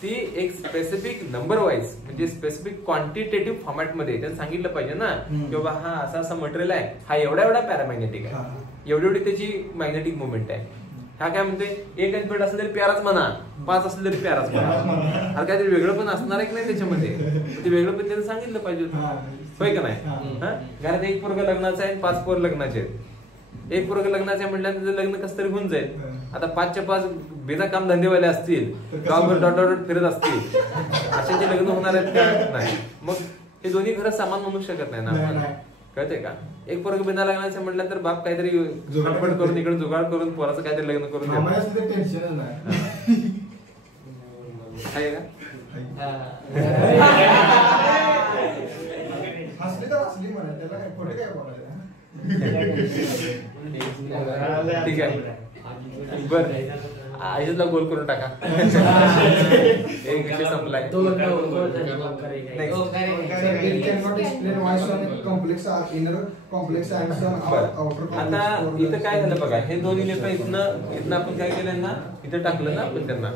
ती एक स्पेसिफिक नंबर वाईज म्हणजे स्पेसिफिक क्वांटिटेटिव्ह फॉर्मॅट मध्ये त्यांनी सांगितलं पाहिजे ना, की बाबा हा असा असा मटेरियल आहे, हा एवढा एवढा पॅरामॅग्नेटिक आहे, एवढी एवढी त्याची मॅग्नेटिक मुवमेंट आहे. हा काय म्हणते, एक अनपेड असलं तरी प्याराच म्हणा, 5 असलं तरी प्याराच म्हणा. हा काहीतरी वेगळं पण असणार आहे की नाही त्याच्यामध्ये, ते वेगळं पण त्यांनी सांगितलं पाहिजे, होय का नाही? कारण एक पोरग लग्नाचं आहे, 5 पोर लग्नाचे आहेत. एक पोरग लग्नाचं आहे म्हटल्यानंतर लग्न कसं तरी होऊन जाईल. आता 5च्या 5 बिना काम धंदेवाले असतील, गावभर डॉट डॉट फिरत असतील, अशाचे लग्न होणार आहेत का? नाही. मग हे दोन्ही खरं सामान म्हणू शकत नाही ना आपण, कळते का? एक पोरग बिना लग्नाचं म्हटलं तर बाप काहीतरी झोपड करून इकडे जुगाड करून पोराचं काहीतरी लग्न करून टेन्शन आहे का? हसली तर हसली म्हणा, त्याला काय खोटे काय बोलायचं. ठीक आहे, बर आयुषला गोल करून टाका. एक विषय संपलाय. आता इथं काय झालं बघा, हे दोन इलेक्ट्रॉन इथनं आपण काय केलं ना, इथं टाकलं ना आपण त्यांना.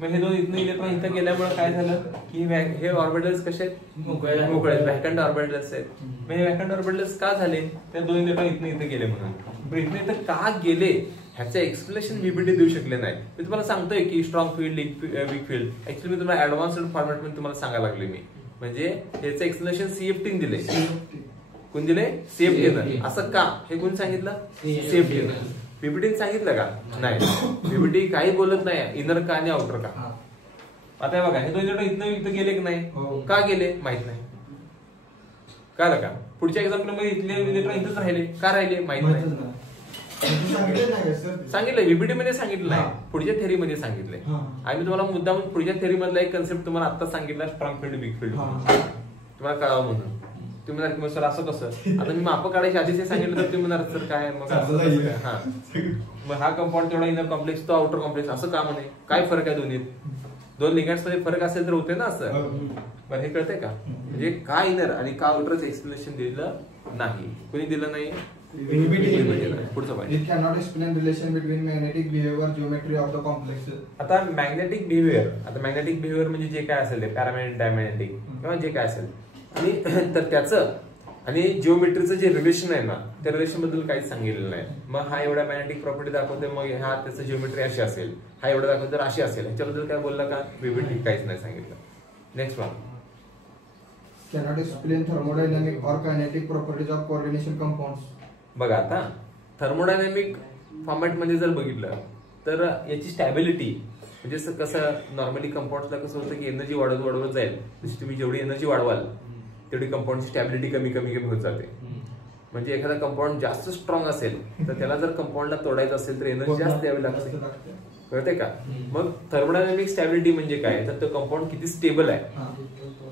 मग हे दोन इथनं इलेक्ट्रॉन इथं गेल्यामुळे काय झालं की हे ऑर्बिटल्स कसे आहेत, मोकळे व्हॅकंट ऑर्बिटल्स आहेत. मग हे व्हॅकंट ऑर्बिटल्स का झाले, त्या दोन इलेक्ट्रॉन इथनं इथं गेले म्हणून. इथनं इथं का गेले ह्याचं एक्सप्लेनेशन व्हीबीटी देऊ शकले नाही. मी तुम्हाला सांगतोय की strong field, weak field. Actually मी तुम्हाला ऍडव्हान्स्ड फॉर्मॅट मध्ये तुम्हाला सांगायला लागले मी, म्हणजे याचं एक्सप्लेनेशन सीएफटीने दिले. कोण दिले? सीएफटीनं. असं का, हे कोण सांगितलं? सीएफटीनं. व्हीबीटीने सांगितलं का? नाही. व्हीबीटी काही बोलत नाही, इनर का आणि आउटर का. आता बघा, हे दोन इथनं इथं गेले की नाही, का गेले माहित नाही. कळलं का? पुढच्या एक्झाम्पल मध्ये इथले इलेक्ट्रॉन इथंच राहिले, का राहिले माहित नाही. सांगितलं व्हीबीटी मध्ये सांगितलं नाही, पुढच्या थेरी मध्ये सांगितलंय. आम्ही तुम्हाला मुद्दाम पुढच्या थेरी मधला एक कन्सेप्ट तुम्हाला आता सांगितला, स्ट्रॉंग फील्ड, वीक फील्ड, तुम्हाला कळावं म्हणून. तुम्ही म्हणणार सर असं कसं, आता मी माप काढायची आधीच सांगितलं तर तुम्ही म्हणणार सर काय मग हा, मग हा कंपाऊंड तेवढा इनर कॉम्प्लेक्स, तो आउटर कॉम्प्लेक्स, असं का म्हणे, काय फरक आहे दोन्हीत? दोन लिगँड्स मध्ये फरक असेल तर होते ना असं. बरं, हे कळतंय का? म्हणजे का इनर आणि का आउटरचं एक्सप्लेनेशन दिलं नाही, कोणी दिलं नाही. पुढचं point, it can not explain relation between magnetic behaviour, geometry of the complex. आता मॅग्नेटिक बिहेवियर, आता मॅग्नेटिक बिहेवियर म्हणजे जे काय असेल, पॅरामॅग्नेटिक, डायमॅग्नेटिक किंवा जे काय असेल, आणि तर त्याचं आणि जिओमेट्रीचं जे रिलेशन आहे ना त्या रिलेशन बद्दल काहीच सांगितलेलं नाही. मग हा एवढा मॅग्नेटिक प्रॉपर्टी दाखवते, मग हा त्याचं जिओमेट्री अशी असेल, हा एवढा दाखवतो तर अशी असेल, ह्याच्याबद्दल काय बोलला का? विविध काहीच नाही सांगितलं. Next one. Cannot explain thermodynamic or kinetic properties of coordination compounds. बघा आता थर्मोडायनॅमिक फॉर्मॅट मध्ये जर बघितलं तर याची स्टॅबिलिटी म्हणजे कसं नॉर्मली कंपाऊंडला कसं होतं की एनर्जी वाढवत जाईल, जशी तुम्ही जेवढी एनर्जी वाढवाल तेवढी कंपाऊंडची स्टॅबिलिटी कमी होत जाते. म्हणजे एखादा कंपाऊंड जास्त स्ट्रॉंग असेल तर त्याला जर कंपाऊंडला तोडायचं असेल तर एनर्जी जास्त द्यावी लागते. कळते का? मग थर्मोडायनॅमिक स्टॅबिलिटी म्हणजे काय, तर तो कंपाऊंड किती स्टेबल आहे,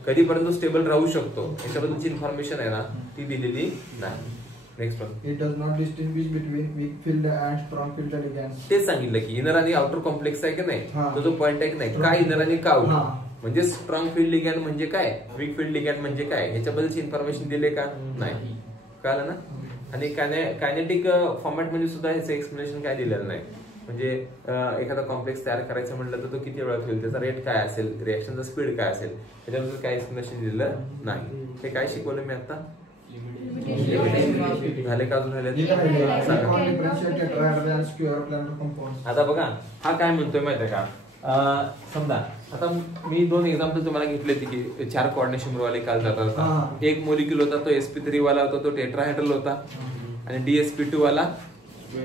कधीपर्यंत स्टेबल राहू शकतो याच्याबद्दलची इन्फॉर्मेशन आहे ना ती दिलेली नाही. Next one. It does not distinguish between weak field and strong field ligands. तेच सांगितलं की इनर आणि आउटर कॉम्प्लेक्स आहे की नाही, हा. तो जो पॉइंट आहे की नाही, काय इनर आणि का आउटर, हा. म्हणजे स्ट्रॉंग फील्ड लिगॅन्ड म्हणजे काय, वीक फील्ड लिगॅन्ड म्हणजे काय, ह्याच्याबद्दलची इन्फॉर्मेशन दिले का नाही. कळलं ना? आणि कायनेटिक फॉर्मॅट मध्ये सुद्धा ह्याचं एक्सप्लेनेशन काय दिलेलं नाही. म्हणजे एखादा कॉम्प्लेक्स तयार करायचं म्हटलं तर तो किती वेळात होईल, त्याचा रेट काय असेल, रिएक्शनचा स्पीड काय असेल, त्याच्याबद्दल काय एक्सप्लेनेशन दिलेलं नाही. हे काय शिकवलं मी आता? झाले का अजून राहिले? Differentiate tetrahedral and square planar compounds. आता बघा हा काय म्हणतोय माहितीये का, समजा आता मी 2 एक्झाम्पल तुम्हाला घेतले की 4 कोऑर्डिनेशन वाले काल जातात. एक मोलिक्युल होता तो sp3 वाला होता, तो टेट्राहेड्रल होता, आणि dsp2 वाला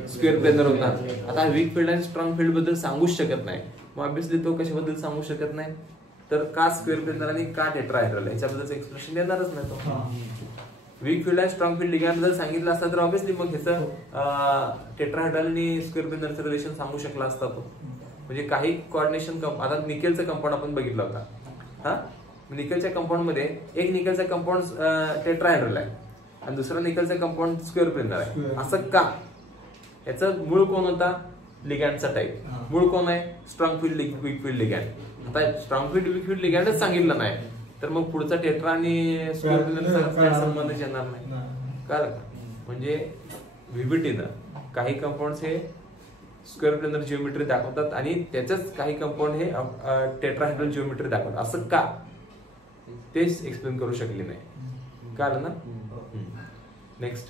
स्क्वेअर प्लेनर होता. आता वीक फील्ड आणि स्ट्रॉंग फील्ड बद्दल सांगूच शकत नाही, मग ऑब्विसली तो कशाबद्दल सांगू शकत नाही, तर का स्क्वेअर प्लेनर आणि का टेट्राहेड्रल याच्याबद्दल एक्सप्लेनेशन देणारच नाही तो. वीक फील्ड आणि स्ट्रॉंग फील्ड लिगॅन्ड जर सांगितलं असतं तर ऑब्विसली मग ह्याचं टेट्राहेड्रल आणि स्क्वेअर प्लेनरचं रिलेशन सांगू शकला असता तो. म्हणजे काही कोऑर्डिनेशन आता निकेलचं कंपाऊंड आपण बघितला होता. हा निकेलच्या कंपाऊंड मध्ये एक निकेलचा कंपाऊंड टेट्राहेड्रल आहे आणि दुसरा निकेलचा कंपाऊंड स्क्वेअर प्लेनर आहे. असं का? याचं मूळ कोण होता? लिगॅन्डचा टाईप. मूळ कोण आहे? Strong field weak field ligand. आता स्ट्रॉंग फील्ड वीक फील्ड लिगॅन्डच सांगितलं नाही तर मग पुढचा टेट्रा आणि स्क्वेअर प्लेनरचा संबंधच येणार नाही. कळलं का? म्हणजे व्हिबिटीनं काही कंपाऊंड हे स्क्वेअर प्लेनर जिओमेट्री दाखवतात आणि त्याच्याच काही कंपाऊंड हे टेट्राहेड्रल जिओमेट्री दाखवतात. असं का तेच एक्सप्लेन करू शकले नाही. कळलं ना? नेक्स्ट.